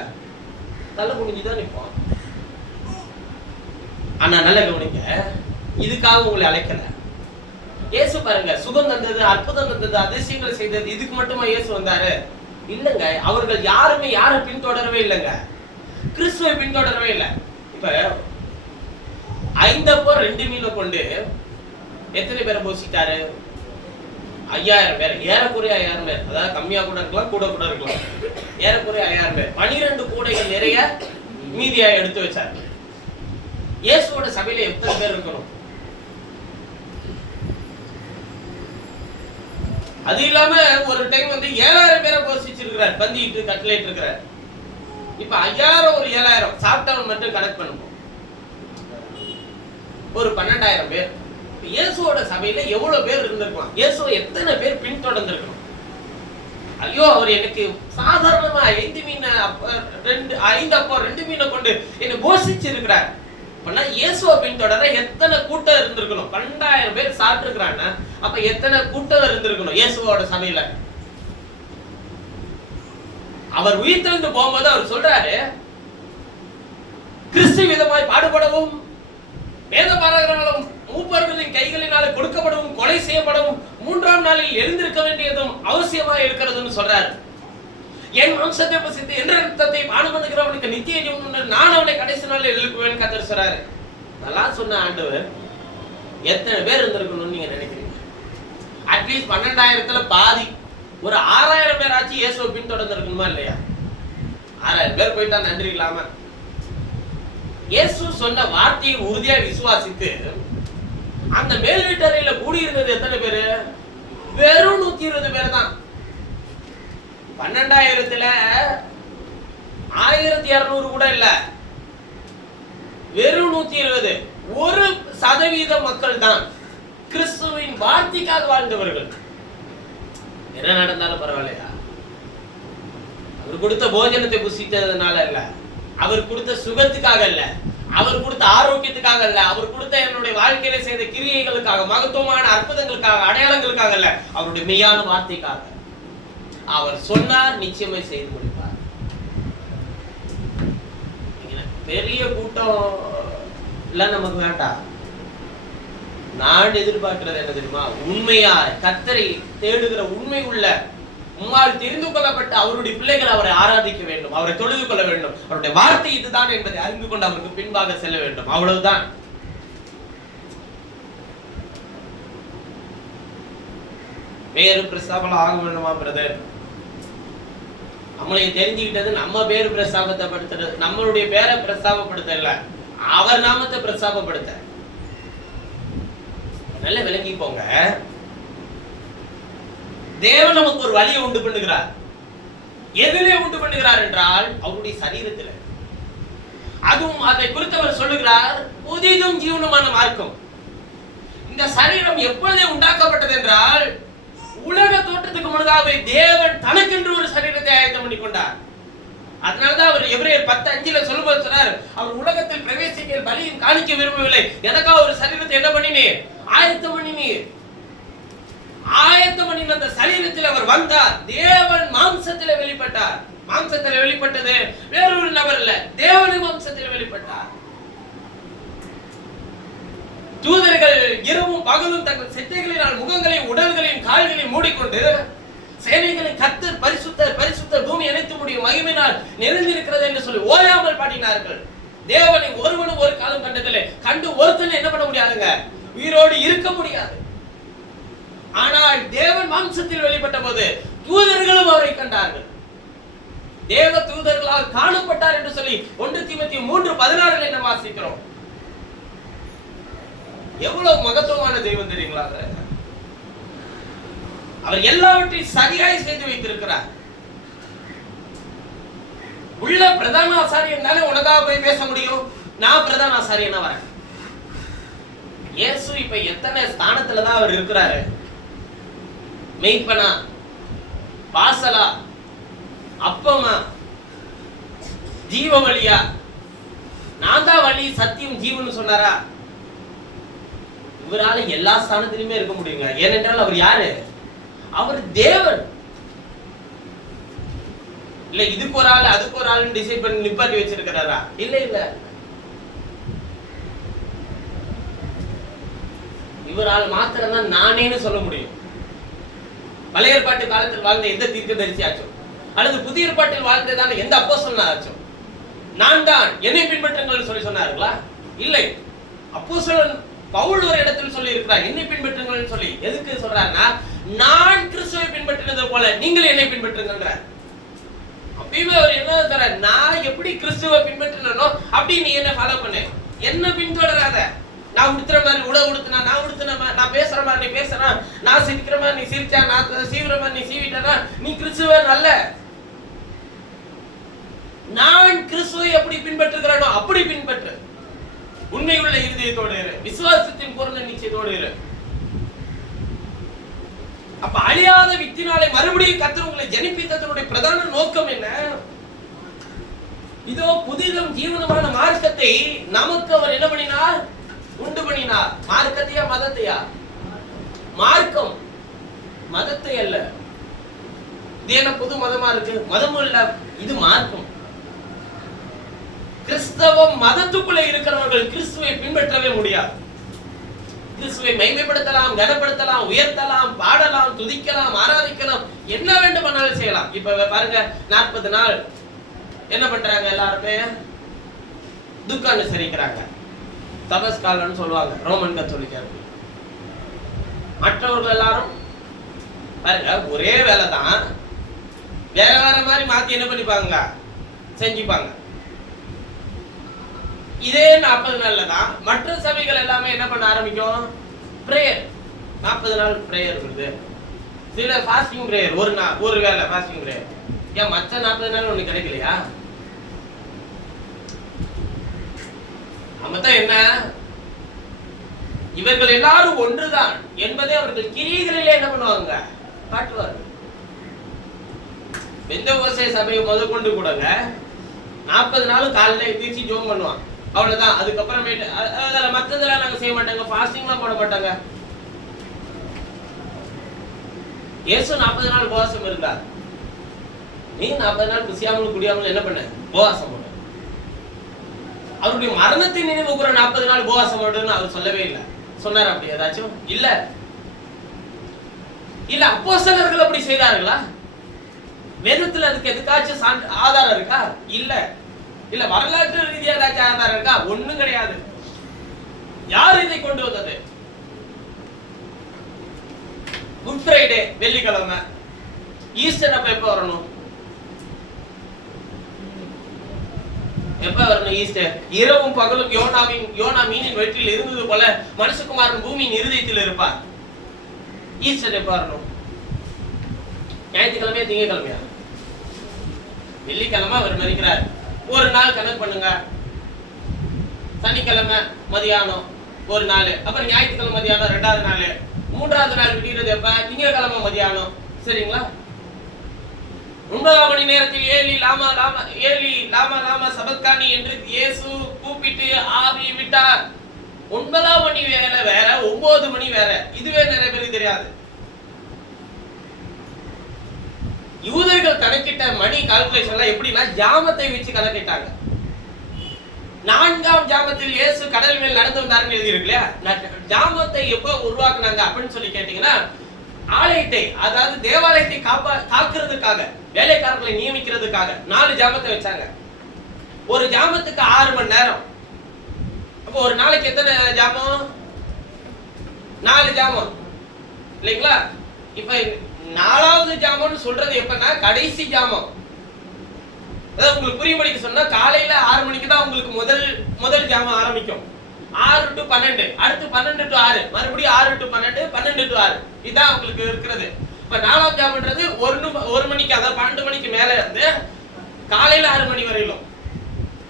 தலை குனிஞ்சுதான் நிற்போம். ஆனா நல்ல கவனிங்க, இதுக்காக உங்களை அழைக்கல. இயேசு பாருங்க, சுகம் தந்தது, அற்புதம் தந்தது, அதிசயங்களை செய்தது, இதுக்கு மட்டுமா இயேசு வந்தாரு? இல்லங்க. அவர்கள் யாருமே யாரை பின்தொடரவே இல்லைங்க, கிறிஸ்துவை பின்தொடரவே இல்லை. இப்ப 5 அப்போ 2 மீனை கொண்டு எத்தனை பேரை போஷித்தாரு? 5000 பேர், ஏறக்குறைய 5000 பேர், அதாவது கம்மியா கூட இருக்கலாம், கூட கூட இருக்கலாம், ஏறக்குறைய 5000 பேர், 12 கூடைகள் நிறைய மீதியா எடுத்து வச்சார். இயேசுவோட சபையில எத்தனை பேர் இருக்கணும்? அது இல்லாம ஒரு டைம் வந்து 7000 பேரை போஷிச்சிருக்கிறார், பந்திட்டு கட்டளையிட்டு இருக்கிறார். இப்ப 5000 ஒரு 7000 சாப்பிட்டவன் மட்டும் கனெக்ட் பண்ணுவோம், ஒரு 12000 பேர். இயேசுவோட சபையில எவ்வளவு பேர் இருந்திருக்கலாம்? இயேசுவை எத்தனை பேர் பின்தொடர்ந்திருக்கணும்? ஐயோ, அவர் எனக்கு சாதாரணமா 5 மீன் 5 அப்போ 2 மீனை கொண்டு என்னை போஷிச்சிருக்கிறார். இயேசுவை பின்தொடர எத்தனை கூட்டம் இருந்திருக்கணும்? 12000 பேர் சாப்பிட்டு இருக்கிறான்னா அப்ப எத்தனை கூட்டம் இருந்திருக்கணும் இயேசுவோட சபையில? அவர் உயிர்த்தெழுந்து போகும்போது அவர் சொல்றாரு, கிறிஸ்து விதமாய் பாடுபடவும், வேத பாரகர்களும் மூப்பர்களின் கைகளினாலே கொடுக்கப்படவும், கொலை செய்யப்படவும், 3ஆம் நாளில் எழுந்திருக்க வேண்டியதும் அவசியமாக இருக்கிறதுன்னு சொல்றாரு. என் மாம்சத்தை பசித்து என் ரத்தத்தை பானம் பண்ணுகிறவனுக்கு நித்திய ஜீவன் உண்டு, நான் அவனை கடைசி நாளில் எழுப்புவேன் கர்த்தர் சொல்றாரு. அதெல்லாம் சொன்ன ஆண்டவர் எத்தனை பேர் இருந்திருக்கணும்னு நீங்க நினைக்கிறீங்க? அட்லீஸ்ட் 12000த்துல பாதி, ஒரு 6000 பேர் ஆச்சு இயேசுவை பின்தொடர்ந்திருக்கணுமா இல்லையா? 6000 பேர் போயிட்டா நன்றி இல்லாம. இயேசு சொன்ன வார்த்தையை உறுதியா விசுவாசித்து அந்த மேல் வீட்டறையில கூடியிருந்தது எத்தனை பேரு? வெறும் 120 பேர் தான். 12000த்துல 1200 கூட இல்ல, வெறும் 120. 1% மக்கள் தான் கிறிஸ்துவின் வார்த்தைக்காக வாழ்ந்தவர்கள். என்ன நடந்தாலும் பரவாயில்லையா? அவர் கொடுத்த போஜனத்தை புசித்ததுனால இல்ல, அவர் கொடுத்த சுகத்துக்காக இல்ல, அவர் கொடுத்த ஆரோக்கியத்துக்காக இல்ல, அவர் கொடுத்த என்னுடைய வாழ்க்கையில செய்த கிரியைகளுக்காக, மகத்துவமான அற்புதங்களுக்காக, அடையாளங்களுக்காக இல்ல, அவருடைய மெய்யான வார்த்தைக்காக. அவர் சொன்னார், நிச்சயமே செய்து முடிப்பார். பெரிய கூட்டம் இல்ல நமக்கு வேண்டாம். நான் எதிர்பார்க்கிறது என்ன தெரியுமா? உண்மையா கர்த்தரை தேடுகிற உண்மை உள்ள, உம்மால் தெரிந்து கொள்ளப்பட்ட அவருடைய பிள்ளைகள் அவரை ஆராதிக்க வேண்டும், அவரை தொழுது கொள்ள வேண்டும், அவருடைய வார்த்தை இதுதான் என்பதை அறிந்து கொண்டு அவருக்கு பின்பாக செல்ல வேண்டும். அவ்வளவுதான். பேரு பிரஸ்தாபம் ஆக வேண்டுமா பிரதர்? நம்மளை தெரிஞ்சுக்கிட்டது நம்ம பேரு பிரஸ்தாபப்படுத்துறது, நம்மளுடைய பேரை பிரஸ்தாபப்படுத்த இல்ல, அவர் நாமத்தை பிரஸ்தாபப்படுத்த. நல்ல விளங்கி போங்க. தேவன் நமக்கு ஒரு வழியை உண்டு பண்ணுகிறார். எதிலே உண்டு பண்ணுகிறார் என்றால் அவருடைய சரீரத்தில். அதுவும் அதை குறித்தவர் சொல்லுகிறார், புதிதும் ஜீவனுமான மார்க்கம். இந்த சரீரம் எப்பொழுதே உண்டாக்கப்பட்டது என்றால், உலக தோற்றத்துக்கு முன்னதாகவே தேவன் தனக்கென்று ஒரு சரீரத்தை ஆயத்தம் பண்ணி கொண்டார். அதனாலதான் அவர் எபிரேயர் 10:5 சொல்லும்போது சொன்னார், அவர் உலகத்தில் பிரவேசிக்க பலியும் காணிக்க விரும்பவில்லை, எனக்காக ஒரு சரீரத்தை என்ன பண்ணினீர்? ஆயத்தம் பண்ணினீர். ஆயத்தம் பண்ணின அந்த சரீரத்தில் அவர் வந்தார். தேவன் மாம்சத்தில் வெளிப்பட்டார். மாம்சத்தில் வெளிப்பட்டது வேறொரு நபர் இல்ல, தேவனின் மாம்சத்தில் வெளிப்பட்டார். தூதர்கள் இரவும் பகலும் தங்கள் செட்டைகளினால் முகங்களையும் உடல்களையும் கால்களையும் மூடிக்கொண்டு சேனைகளின் கர்த்தர் பரிசுத்தர் பரிசுத்தர், பூமி அனைத்து முடியும் மகிமையினால் நிறைந்திருக்கிறது என்று சொல்லி ஓயாமல் பாடினார்கள். தேவனை ஒருவனும் ஒரு காலம் கண்டதில்லை, கண்டு ஒருத்தன் என்ன பண்ண முடியாதுங்க, உயிரோடு இருக்க முடியாது. ஆனால் தேவன் மாம்சத்தில் வெளிப்பட்ட போது தூதர்களும் அவரை கண்டார்கள். தேவ தூதர்களால் காணப்பட்டார் என்று சொல்லி 1 தீமோத்தேயு 3:16 என்ன வாசிக்கிறோம். எவ்வளவு மகத்துவமான தெய்வம் தெரியுங்களா? அவர் எல்லாவற்றையும் சரியாய் செய்து வைத்திருக்கிறார். உள்ள பிரதான ஆசாரியன் தானே உனக்காக போய் பேச முடியும். நான் பிரதான ஆசாரியனா வரேன். இயேசு இப்ப எத்தனை ஸ்தானத்துலதான் அவர் இருக்கிறாரு? மெய்ப்பனா, வாசலா, அப்பமா, ஜீவ வழியா? நான் தான் வழி சத்தியம் ஜீவன் சொன்னாரா? இவரால எல்லா ஸ்தானத்திலுமே இருக்க முடியுங்க. ஏனென்றால் அவர் யாரு? அவர் தேவன். இல்ல இதுக்கு ஒரு ஆள் அதுக்கு ஒரு ஆள் டிசைட் பண்ணி நிப்பாட்டி வச்சிருக்கிறாரா? இல்ல இல்ல, இவரால் மாத்திரம் தான் நானேன்னு சொல்ல முடியும். பழைய ஏற்பாட்டு காலத்தில் வாழ்ந்த எந்த தீர்க்கதரிசி ஆச்சோ, அல்லது புதிய ஏற்பாட்டில் வாழ்ந்ததான எந்த அப்போஸ்தலன் ஆச்சோ, நான் தான் என்னை பின்பற்றுங்கள் சொல்லி சொன்னார்களா? இல்லை. அப்போஸ்தலன் பவுல் ஒரு இடத்தில் சொல்லி இருக்கிறார், என்னை பின்பற்றுங்கள் சொல்லி. எதுக்கு சொல்றாருன்னா, நான் கிறிஸ்துவை பின்பற்றினது போல நீங்கள் என்னை பின்பற்றுங்கன்றார். அப்பயுமே அவர் என்ன சொல்ற, நான் எப்படி கிறிஸ்துவை பின்பற்றினோ அப்படி நீ என்ன ஃபாலோ பண்ணு, என்ன பின்தொடராத. நான் உடுத்துற மாதிரி உடுத்தினா, நான் உடுத்தின மாதிரி, நான் பேசுற மாதிரி நீ பேசுறா, நான் சிரிக்கிற மாதிரி நீ சிரிச்சா, நான் சீவிர மாதிரி நீ சீவிட்டா நீ கிறிஸ்துவன் அல்ல. நான் கிறிஸ்துவை எப்படி பின்பற்றுகிறானோ அப்படி பின்பற்று. உண்மையுள்ள இருதயத்தோடு இரு, விசுவாசத்தின் பூரண நிச்சயத்தோடு இரு. அப்ப அழியாத வித்தினாலே மறுபடியும் கர்த்தர் உங்களை ஜனிப்பித்ததனுடைய பிரதான நோக்கம் என்ன? இதோ புதிதும் ஜீவனமான மார்க்கத்தை நமக்கு அவர் என்ன பண்ணினார்? உண்டு பண்ணினார். மார்க்கத்தையா மதத்தையா? மார்க்கம், மதத்தை அல்ல. இது என்ன புது மதமா இருக்கு? மதமும் இல்ல, இது மார்க்கம். கிறிஸ்தவ மதத்துக்குள்ள இருக்கிறவர்கள் கிறிஸ்துவை பின்பற்றவே முடியாது. கிறிஸ்துவை மைமைப்படுத்தலாம், கனப்படுத்தலாம், உயர்த்தலாம், பாடலாம், துதிக்கலாம், ஆராதிக்கலாம், என்ன வேண்டுமானாலும் செய்யலாம். இப்ப பாருங்க, 40 நாள் என்ன பண்றாங்க? எல்லாருமே துக்கம் அனுசரிக்கிறாங்க. தபஸ்காலன்னு சொல்லுவாங்க ரோமன் கத்தோலிக்கர்கள். மற்றவர்கள் எல்லாரும் பாருங்க ஒரே வேலை தான், வேற வேற மாதிரி மாத்தி என்ன பண்ணிப்பாங்க, செஞ்சுப்பாங்க. இதே 40 நாள்ல தான் மற்ற சபைகள் எல்லாமே என்ன பண்ண ஆரம்பிக்கும்? பிரேயர். 40 நாள் பிரேயர் வருது. சில ஃபாஸ்டிங் பிரேயர், ஒரு வேளை ஃபாஸ்டிங் பிரேயர். ஏன் மற்ற 40 நாள் ஒண்ணு கிடைக்கலையா? அம்மதான் என்ன, இவர்கள் எல்லாரும் ஒன்றுதான் என்பதை அவர்கள் கிரியைகளிலே என்ன பண்ணுவாங்க? காட்டுவார்கள். பெந்தெகோஸ்தே சபையை முதற்கொண்டு கூடங்க 40 நாளும் காலையில எந்திரிச்சு ஜெபம் பண்ணுவான், அவ்வளவுதான். அதுக்கப்புறமேட்டு அதில் மற்றதெல்லாம் நாங்கள் செய்ய மாட்டாங்க, ஃபாஸ்டிங்லாம் போட மாட்டாங்க. இயேசு 40 நாள் உபவாசம் இருந்தார். நீ 40 நாள் குசியாமல் குடியாமல் என்ன பண்ண? உபவாசம் போட. அவருடைய மரணத்தை நினைவு கூற 40 நாள் உபவாசம் போடுன்னு அவர் சொல்லவே இல்லை. சொன்னார் அப்படி ஏதாச்சும்? இல்ல. இல்ல அப்போஸ்தலர்கள் அப்படி செய்தார்களா? வேதத்துல அதுக்கு எதுக்காச்சும் ஆதாரம் இருக்கா? இல்ல. இல்ல வரலாற்று ரீதியா ஏதாச்சும் ஆதாரம் இருக்கா? ஒண்ணும் கிடையாது. யார் இதை கொண்டு வந்தது? குட் ஃப்ரைடே வெள்ளிக்கிழமை, ஈஸ்டர் அப்ப எப்ப வரணும்? எப்ப வரணும் ஈஸ்டர்? இரவும் பகலும் யோனா மீனின் வயிற்றில் இருந்தது போல மனுஷகுமாரன் பூமியின் இருதயத்தில் இருப்பார். ஈஸ்டர் எப்ப வரணும்? ஞாயிற்றுக்கிழமையா திங்கக்கிழமையா? வெள்ளிக்கிழமை அவர் மறிக்கிறார். ஒரு நாள் கணக்கு பண்ணுங்க. சனிக்கிழமை மதியானம் ஒரு நாள், அப்புறம் ஞாயிற்றுக்கிழமை மதியானம் 2வது நாள், 3வது நாள் விடுகிறது எப்ப? திங்கக்கிழமை மதியானம். சரிங்களா? 9ஆம் மணி நேரத்தில் ஏலி லாமா லாமா சபத்கானி என்று இயேசு கூப்பிட்டு ஆவி விட்டார். 9ஆம் மணி வேலை வேற, 9 மணி வேற. இதுவே நிறைய பேருக்கு தெரியாது. யூதர்கள் கணக்கிட்ட மணி கால்குலேஷன்லாம் எப்படின்னா ஜாமத்தை வச்சு கணக்கிட்டாங்க. 4ஆம் ஜாமத்தில் இயேசு கடல் மேல் நடந்து வந்தாருன்னு எழுதி இருக்கு இல்லையா? ஜாமத்தை எப்போ உருவாக்குனாங்க அப்படின்னு சொல்லி கேட்டீங்கன்னா, ஆலயத்தை, அதாவது தேவாலயத்தை காக்கிறதுக்காக, வேலைக்காரர்களை நியமிக்கிறதுக்காக 4 ஜாமத்தை வச்சாங்க. ஒரு ஜாமத்துக்கு 6 மணி நேரம். அப்போ ஒரு நாளைக்கு எத்தனை ஜாமம்? 4 ஜாமம் இல்லைங்களா? இப்ப 4வது ஜாமம்னு சொல்றது எப்பன்னா கடைசி ஜாமம். அதாவது உங்களுக்கு புரியும்படிக்கு சொன்னா, காலையில 6 மணிக்கு தான் உங்களுக்கு முதல் ஜாமம் ஆரம்பிக்கும். 6 to 12, அடுத்து 12 to 6, மறுபடியும் 6 to 12, 12 to 6. இதான் உங்களுக்கு இருக்கிறது. இப்ப 4ஆம் ஜாமம்ன்றது 1 மணிக்கு, அதாவது 12 மணிக்கு மேல இருந்து காலையில 6 மணி வரையிலும்.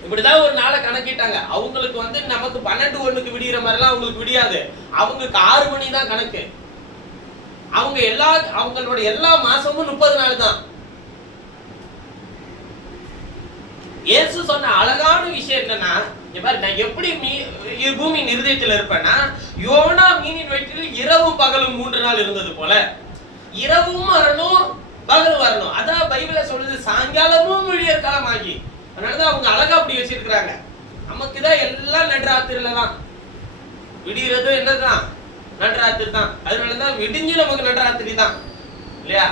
இப்படிதான் ஒரு நாளை கணக்கிட்டாங்க. அவங்களுக்கு வந்து நமக்கு 12:01 விடிகிற மாதிரிலாம் அவங்களுக்கு விடியாது. அவங்களுக்கு 6 மணி தான் கணக்கு. அவங்களோட எல்லா மாசமும் 30 நாள் தான். இயேசு சொன்ன அழகான விஷயம் என்னன்னா, நான் எப்படி பூமியின் இருதயத்தில் இருப்பேன்னா, யோனா மீனின் வயிற்றில் இரவும் பகலும் 3 நாள் இருந்தது போல, இரவும் வரணும் பகலும் வரணும். அதான் பைபிள சொல்லுது, சாயங்காலமும் விழியற் காலம் ஆகி. அதனாலதான் அவங்க அழகா அப்படி வச்சிருக்கிறாங்க. நமக்குதான் எல்லாம் நடுராத்திரில தான் விடிகிறது. என்னதான் நடுராத்திரி தான். அதனாலதான் விடிஞ்சு நமக்கு நடுராத்திரி தான் இல்லையா?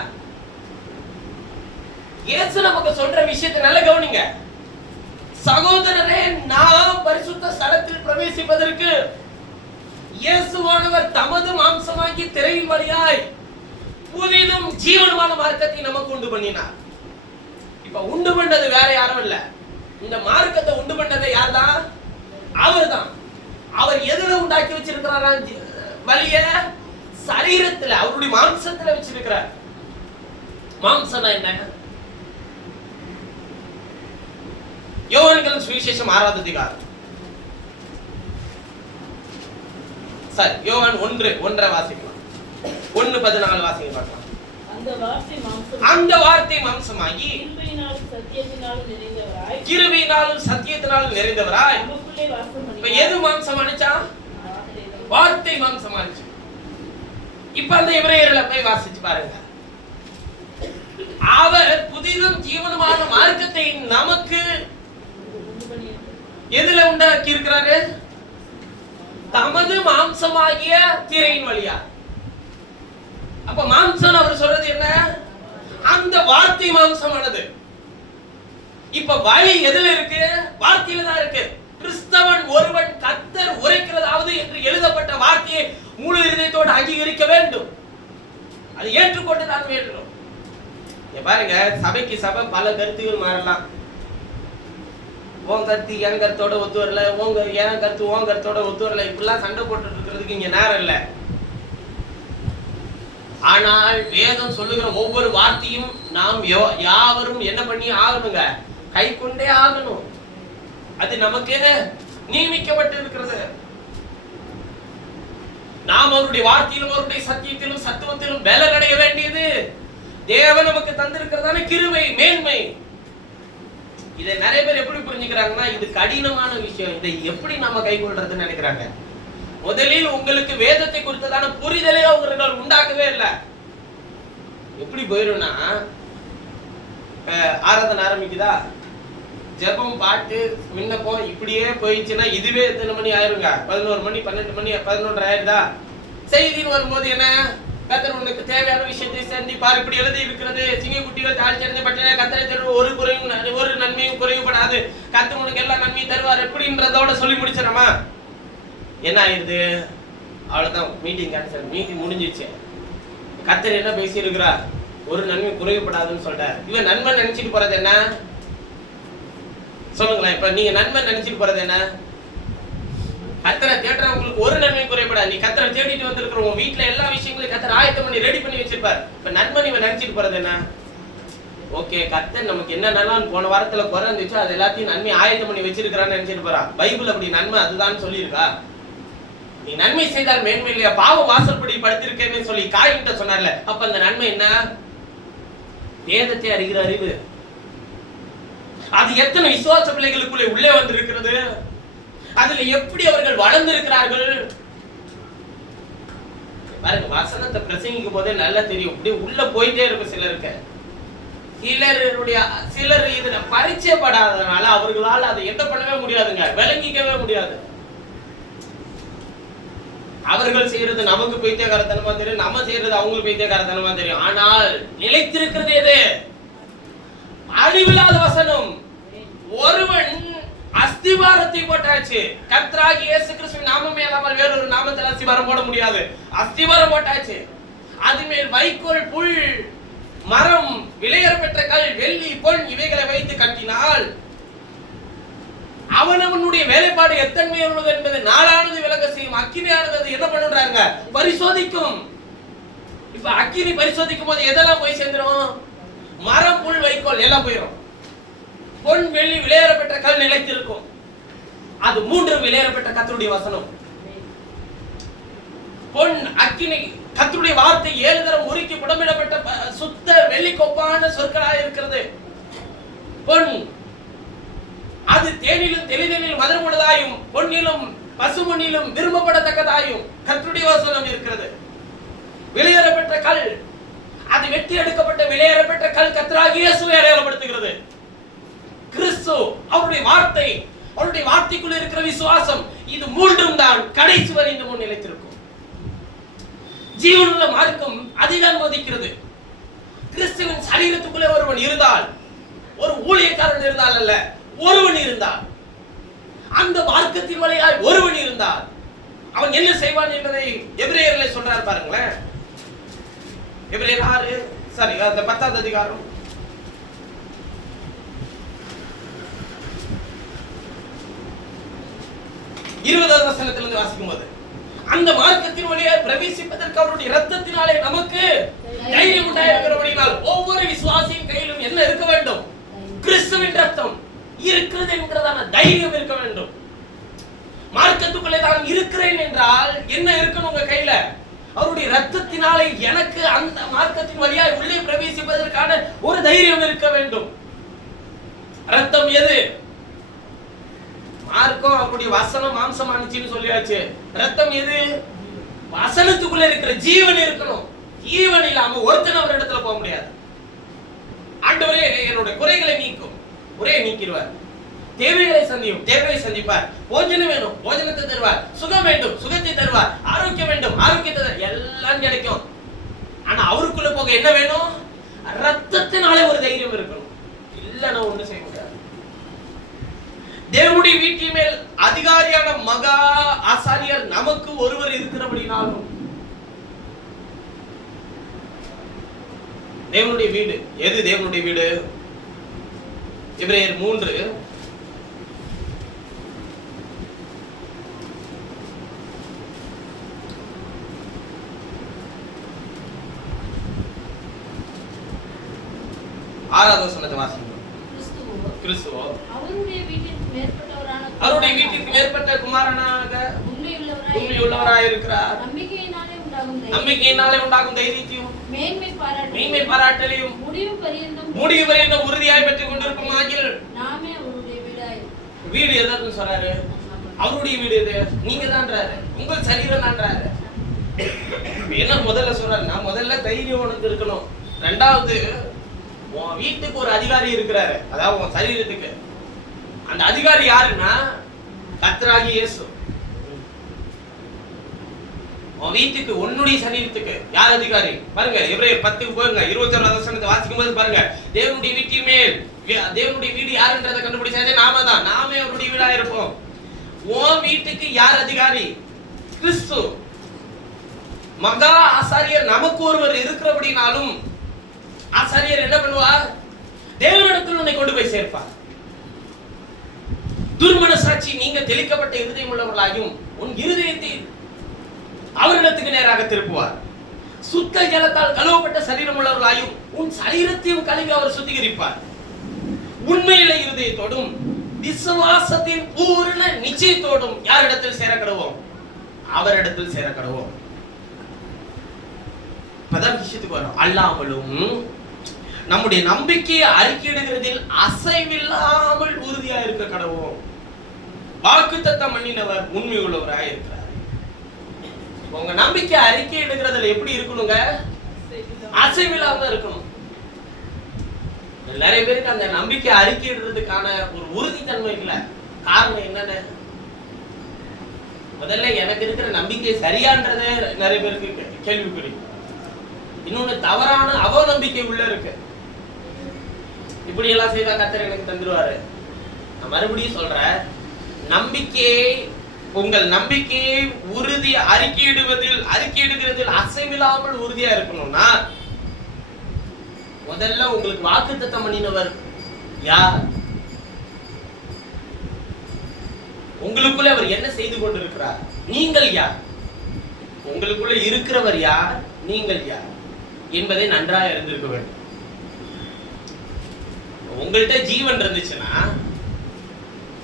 இயேசு நமக்கு சொல்ற விஷயத்தை நல்ல கவனிங்க சகோதரரே. நாம் பரிசுத்த ஸ்தலத்தில் பிரவேசிப்பதற்கு இயேசுவானவர் தமது மாம்சமாகி திரையின் வழியாய் புதிதும் ஜீவனுமான மார்க்கத்தை நமக்கு உண்டு பண்ணினார். இப்ப உண்டு பண்ணது வேற யாரும் இல்ல, இந்த மார்க்கத்தை உண்டு பண்ணது யார்தான்? அவர்தான். அவர் எதுல உண்டாக்கி வச்சிருக்கிறாரா வழிய? சரீரத்துல, அவருடைய மாம்சத்துல வச்சிருக்கிறார். மாம்சம்னா என்ன? யோவான் சுவிசேஷம் 6வது அதிகாரம், சரி யோவான் 1:1 வாசிக்கலாம். 1:14 வாசிக்க பார்க்கலாம். அந்த வார்த்தை மாம்சமாகி கிருபையினாலும் சத்தியத்தினாலும் நிறைந்தவராய். இப்ப எது மாம்சமானுச்சா? வார்த்தை மாம்சமானுச்சு. இப்ப அந்த எபிரேயர்ல போய் வாசிச்சு பாருங்க. அவர் புதிதும் ஜீவனுமான மார்க்கத்தை நமக்கு எதுல உண்டாக்கி இருக்கிறாரு? தமது மாம்சமாகிய திரையின் வழியா. அப்ப மாம்சம் அவர் சொல்றது என்ன? அந்த வார்த்தை மாம்சமானது. இப்ப வழி எதுல இருக்கு? வார்த்தையில தான் இருக்கு. கிறிஸ்தவன் ஒருவன் கர்த்தர் உரைக்கிறதாவது என்று எழுதப்பட்ட வார்த்தையை முழு இதயத்தோடு அங்கீகரிக்க வேண்டும். அது ஏற்றுக்கொண்டு தான் வேண்டும். பாருங்க, சபைக்கு சபை பல கருத்துகள் மாறலாம். உன் கருத்து என் கருத்தோட ஒத்து வரல, என் கருத்து உன் கருத்தோட ஒத்து வரல, இப்படிலாம் சண்டை போட்டு இருக்கிறதுக்கு இங்க நேரம் இல்லை. ஆனால் வேதம் சொல்லுகிற ஒவ்வொரு வார்த்தையும் நாம் யாவரும் என்ன பண்ணி ஆகணுங்க? கை கொண்டே ஆகணும். அது நமக்கு நியமிக்கப்பட்டு இருக்கிறது. நாம் அவருடைய வார்த்தையிலும் அவருடைய சத்தியத்திலும் சத்துவத்திலும் பலன் அடைய வேண்டியது தேவன் நமக்கு தந்திருக்கிறதான கிருபை, மேன்மை. இதை நிறைய பேர் எப்படி புரிஞ்சுக்கிறாங்கன்னா, இது கடினமான விஷயம், இதை எப்படி நம்ம கை கொள்றதுன்னு நினைக்கிறாங்க. முதலில் உங்களுக்கு வேதத்தை குறித்ததான புரிதலே அவர்கள் உண்டாக்கவே இல்லை. எப்படி போயிரும்னா, ஆராதனை ஆரம்பிக்குதா, ஜெபம் பாட்டு விண்ணப்பம் இப்படியே போயிடுச்சுன்னா இதுவே எத்தனை மணி ஆயிருங்க? 11 மணி 12 மணி 11 ஆயிருதா? செய்தின்னு வரும்போது என்ன? கர்த்தர் உனக்கு தேவையான விஷயத்தை சந்திப்பார். இப்படி எழுதி இருக்கிறது, சிங்கக்குட்டிகள் தாழ் சேர்ந்து பற்றின கர்த்தரை தருவார், ஒரு நன்மையும் குறைவுபடாது, கர்த்தர் உனக்கு எல்லா நன்மையும் தருவார் எப்படின்றதோட சொல்லி முடிச்சிடமா? என்ன ஆயிருது? அவ்வளவுதான், மீட்டிங் கேன்சல், மீட்டிங் முடிஞ்சிச்சு. கர்த்தர் என்ன பேசி இருக்கிறார்? ஒரு நன்மை குறைவுபடாதுன்னு சொல்றார். இவன் நன்மை நினைச்சிட்டு போறது என்ன? சொல்லுங்களேன். இப்ப நீங்க நன்மை நினைச்சிட்டு போறது என்ன? கர்த்தரை தேடுறவங்களுக்கு ஒரு நன்மை குறைபடாது. நீ கர்த்தரை தேடிட்டு வந்திருக்கிற உன் வீட்டுல எல்லா விஷயங்களையும் கர்த்தர் ஆயத்தம் பண்ணி ரெடி பண்ணி வச்சிருப்பார். இப்ப நன்மை இவன் நினைச்சிட்டு போறது என்ன? ஓகே, கர்த்தர் நமக்கு என்னென்னலாம் போன வாரத்துல குறை இருந்துச்சோ அது எல்லாத்தையும் நன்மை ஆயத்தம் பண்ணி வச்சிருக்கிறான்னு நினைச்சிட்டு போறான். பைபிள் அப்படி நன்மை அதுதான் சொல்லியிருக்கா? நீ நன்மை செய்தால் மேன்மை இல்லையா? பாவ வாசல்படி படுத்திருக்கேன்னு சொல்லி காயின்கிட்ட சொன்னார்ல, அப்ப அந்த நன்மை என்ன? வேதத்தை அறிகிற அறிவு. அது எத்தனை விசுவாச பிள்ளைகளுக்குள்ளே உள்ளே வந்து இருக்கிறது? அதுல எப்படி அவர்கள் வளர்ந்திருக்கிறார்கள் பாருங்க. வசனத்தை பிரசங்கிக்கும் போதே நல்லா தெரியும், அப்படியே உள்ள போயிட்டே இருக்கும் சிலருக்கு. சிலர் இதுல பரிச்சயப்படாதனால அவர்களால் அதை என்ன பண்ணவே முடியாதுங்க, விளங்கிக்கவே முடியாது. அவர்கள் செய்யறது நமக்கு பைத்தியக்காரத்தனமா தெரியும், நம்ம செய்யறது அவங்களுக்கு பைத்தியக்காரத்தனமா தெரியும். ஆனால் நிலைத்திருக்கிறது எது? அழிவில்லாத வசனம். ஒருவன் அஸ்திவாரத்தை போட்டாச்சு. கர்த்தராகிய இயேசு கிறிஸ்துவின் நாமமே இல்லாமல் வேறொரு நாமத்தில் அஸ்திவாரம் போட முடியாது. அஸ்திவாரம் போட்டாச்சு. அதுமேல் வைக்கோல், புல், மரம், விலையேற பெற்ற கல், வெள்ளி, பொன் இவைகளை வைத்து கட்டினால் அவனவனுடைய வேலைப்பாடு எத்தன்மை உள்ளது என்பது நாளானது விளங்க செய்யும். அக்கினியானது என்ன பண்ணுறாங்க? பரிசோதிக்கும். இப்ப அக்கினி பரிசோதிக்கும் போது எதெல்லாம் போய் சேர்ந்துரும்? மரம், புல், வைக்கோல் எல்லாம் போயிடும். பொன், வெள்ளி, விலையேறப்பட்ட கல் நிலைத்திருக்கும். அது மூன்று விலையேறப்பட்ட கர்த்தருடைய வசனம். பொன், அக்கினி, கர்த்தருடைய வார்த்தை 7 தரம் உருக்கி புடமிடப்பட்ட சுத்த வெள்ளி கொப்பான சொற்களாக இருக்கிறது. பொன் அது தேனிலும் தெளிதலிலும் மதுரமுள்ளதாயும் பொன்னிலும் பசுமொன்னிலும் விரும்பப்படத்தக்கதாயும் கர்த்தருடைய வசனம் இருக்கிறது. விலையேறப்பட்ட கல், அது வெட்டி எடுக்கப்பட்ட விலையேறப்பட்ட கல் கர்த்தராகிய இயேசுவை அடையாளப்படுத்துகிறது. கிறிஸ்து, அவருடைய வார்த்தை, அவருடைய வார்த்தைக்குள்ள இருக்கிற விசுவாசம், இது மூன்றும் தான் கடைசி வரை இந்த முன் நிலைத்திருக்கும். ஜீவனுள்ள மார்க்கம் அதிகம் போதிக்கிறது. கிறிஸ்துவின் சரீரத்துக்குள்ளே ஒருவன் இருந்தால், ஒரு ஊழியக்காரன் இருந்தால் அல்ல, ஒருவன் இருந்தால், அந்த மார்க்கத்தின் வழியாய் ஒருவன் இருந்தால் அவன் என்ன செய்வான் என்பதை எபிரேயர்ல சொல்றார் பாருங்களேன். எபிரேயர் 6 சரி அந்த 10வது அதிகாரம் 20வது வசனத்திலிருந்து வாசிக்கும் போது, அந்த மார்க்கத்தின் வழியாக பிரவேசிப்பதற்கு அவருடைய இரத்தத்தினாலே நமக்கு தைரியம் உண்டாயிருக்கிறபடியால் ஒவ்வொரு விசுவாசியின் கையிலும் என்ன இருக்க வேண்டும்? கிறிஸ்துவின் இரத்தம் இருக்கிறது என்கிறதான தைரியம் இருக்க வேண்டும். மார்க்கத்துக்குள்ளே தான் இருக்கிறேன் என்றால் என்ன இருக்கணும் உங்க கையில? அவருடைய இரத்தத்தினாலே எனக்கு அந்த மார்க்கத்தின் வழியாக உள்ளே பிரவேசிப்பதற்கான ஒரு தைரியம் இருக்க வேண்டும். இரத்தம் எது? மார்க்கம் அவருடைய வசனம் மாம்சமானுச்சுன்னு சொல்லியாச்சு. இரத்தம் எது? வசனத்துக்குள்ள இருக்கிற ஜீவன் இருக்கணும். ஜீவன் இல்லாம ஒருத்தன் அவர் இடத்துல போக முடியாது. ஆண்டவரே என்னுடைய குறைகளை நீக்கும், குறையை நீக்கிடுவார். தேவைகளை சந்தியும், தேவையை சந்திப்பார். போஜனம் வேணும், போஜனத்தை தருவார். சுகம் வேண்டும், சுகத்தை தருவார். ஆரோக்கியம் வேண்டும், ஆரோக்கியத்தை எல்லாம் கிடைக்கும். ஆனா அவருக்குள்ள போக என்ன வேணும்? ரத்தத்தினாலே ஒரு தைரியம் இருக்கணும். இல்லைன்னா ஒண்ணு செய்ய முடியாது. தேவனுடைய வீட்டின் மேல் அதிகாரியான மகா ஆசாரியர் நமக்கு ஒருவர் இருக்கிறபடினாலும் தேவனுடைய வீடு எது? தேவனுடைய வீடு எபிரேயர் 3 6வது வசனத்தை வாசிங்க. கிறிஸ்துவோ அவருடைய வீட்டிற்கு மேற்பட்ட குமாரனாக உண்மையுள்ளவராய் இருக்கிறார். நம்பிக்கையினாலே உண்டாகும் தைரியத்தையும் மேன்மை பாராட்டலையும் முடிவு பரியந்தம் உறுதியாய் பெற்றுக் கொண்டிருக்கும் ஆகில் நாமே அவருடைய வீடு எதுன்னு சொல்றாரு? அவருடைய வீடு எது? நீங்க தான்றாரு, உங்கள் சரீரம் தான்றாரு. என்ன முதல்ல சொல்றாரு? நான் முதல்ல தைரியம் உனக்கு இருக்கணும். ரெண்டாவது, உன் வீட்டுக்கு ஒரு அதிகாரி இருக்கிறாரு, அதாவது உன் சரீரத்துக்கு. அந்த அதிகாரி யாருன்னா கர்த்தராகிய இயேசு. உன் வீட்டுக்கு, உன்னுடைய சரீரத்துக்கு யார் அதிகாரி? பாருங்க எபிரேயர் 10 போங்க, 21வது வசனத்தை வாசிக்கும் போது பாருங்க, தேவனுடைய வீட்டின் மேல், தேவனுடைய வீடு யாருன்றதை கண்டுபிடிச்சாச்சு. நாமே அவருடைய வீடா இருப்போம். உன் வீட்டுக்கு யார் அதிகாரி? கிறிஸ்து. மகா ஆசாரியர் நமக்கு ஒருவர் இருக்கிறபடினாலும் ஆசாரியர் என்ன பண்ணுவார்? தேவனிடத்தில் உன்னை கொண்டு போய் சேர்ப்பார். துர்மனசாட்சி நீங்க தெளிக்கப்பட்ட இருதயம் உள்ளவர்களாயும் உன் இருதயத்தை அவரிடத்துக்கு நேராக திருப்புவார். சுத்த ஜலத்தால் கழுவப்பட்ட சரீரம் உள்ளவர்களாயும் உன் சரீரத்தையும் கழுவி அவர் சுத்திகரிப்பார். உண்மையில இருதயத்தோடும் விசுவாசத்தின் பூரண நிச்சயத்தோடும் யாரிடத்தில் சேரக்கடுவோம்? அவரிடத்தில் சேரக்கடுவோம். இப்பதான் விஷயத்துக்கு வரும். அல்லாமலும் நம்முடைய நம்பிக்கையை அறிக்கையிடுகிறதில் அசைவில்லாமல் உறுதியா இருக்க கடவோம். வாக்குத்தத்தம் பண்ணினவர் உண்மை உள்ளவராய் இருக்கிறார். உங்க நம்பிக்கை அறிக்கையிடுகிறதுல எப்படி இருக்கணுங்க? அசைவில்லாம இருக்கணும். நிறைய பேருக்கு அந்த நம்பிக்கை அறிக்கையிடுறதுக்கான ஒரு உறுதித்தன்மை இல்லை. காரணம் என்னன்னு, முதல்ல எனக்கு இருக்கிற நம்பிக்கை சரியான்றதே நிறைய பேருக்கு கேள்விக்குறி. இன்னொன்னு தவறான அவநம்பிக்கை உள்ள இருக்கு. இப்படி எல்லாம் செய்தா கர்த்தர் எனக்கு தந்துருவாரு. நான் மறுபடியும் சொல்றேன், நம்பிக்கையை, உங்கள் நம்பிக்கையை உறுதி அறிக்கையிடுகிறதில் அசைவில்லாமல் உறுதியா இருக்கணும்னா முதல்ல உங்களுக்கு வாக்குத்தத்தம் பண்ணினவர் யார்? உங்களுக்குள்ள அவர் என்ன செய்து கொண்டிருக்கிறார்? நீங்கள் யார்? உங்களுக்குள்ள இருக்கிறவர் யார்? நீங்கள் யார் என்பதை நன்றாக அறிந்திருக்க வேண்டும். உங்கள்கிட்ட ஜீவன் இருந்துச்சுன்னா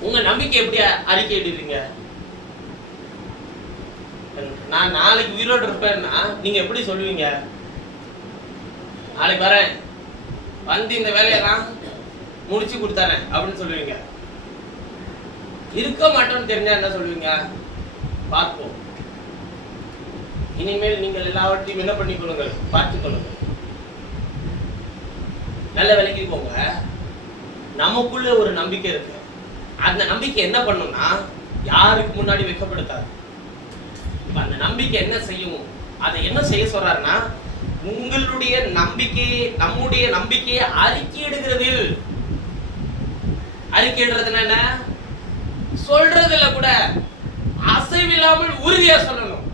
உங்க நம்பிக்கை எப்படி அறிக்கையிடுவீங்க? நான் நாளைக்கு உயிரோடு இருப்பேன்னா நீங்க எப்படி சொல்லுவீங்க? நாளைக்கு வரேன், வந்து இந்த வேலையெல்லாம் முடிச்சு கொடுத்தாரேன் அப்படின்னு சொல்லுவீங்க. இருக்க மாட்டோம்னு தெரிஞ்சா என்ன சொல்லுவீங்க? பார்ப்போம். இனிமேல் நீங்கள் எல்லாவற்றையும் என்ன பண்ணிக்கொள்ளுங்கள், பார்த்துக் கொள்ளுங்கள். நல்ல வேலைக்கு போங்க. நமக்குள்ள ஒரு நம்பிக்கை இருக்கு. அந்த நம்பிக்கை என்ன பண்ணும்னா யாருக்கு முன்னாடி வைக்கப்படுத்தாது. அந்த நம்பிக்கை என்ன செய்யும்? அதை என்ன செய்ய சொல்றாருன்னா, உங்களுடைய நம்பிக்கையை, நம்முடைய நம்பிக்கையை அறிக்கையிடுகிறதில், அறிக்கையிடுறதுன்னா என்ன? சொல்றதுல கூட அசைவில்லாமல் உறுதியா சொல்லணும்.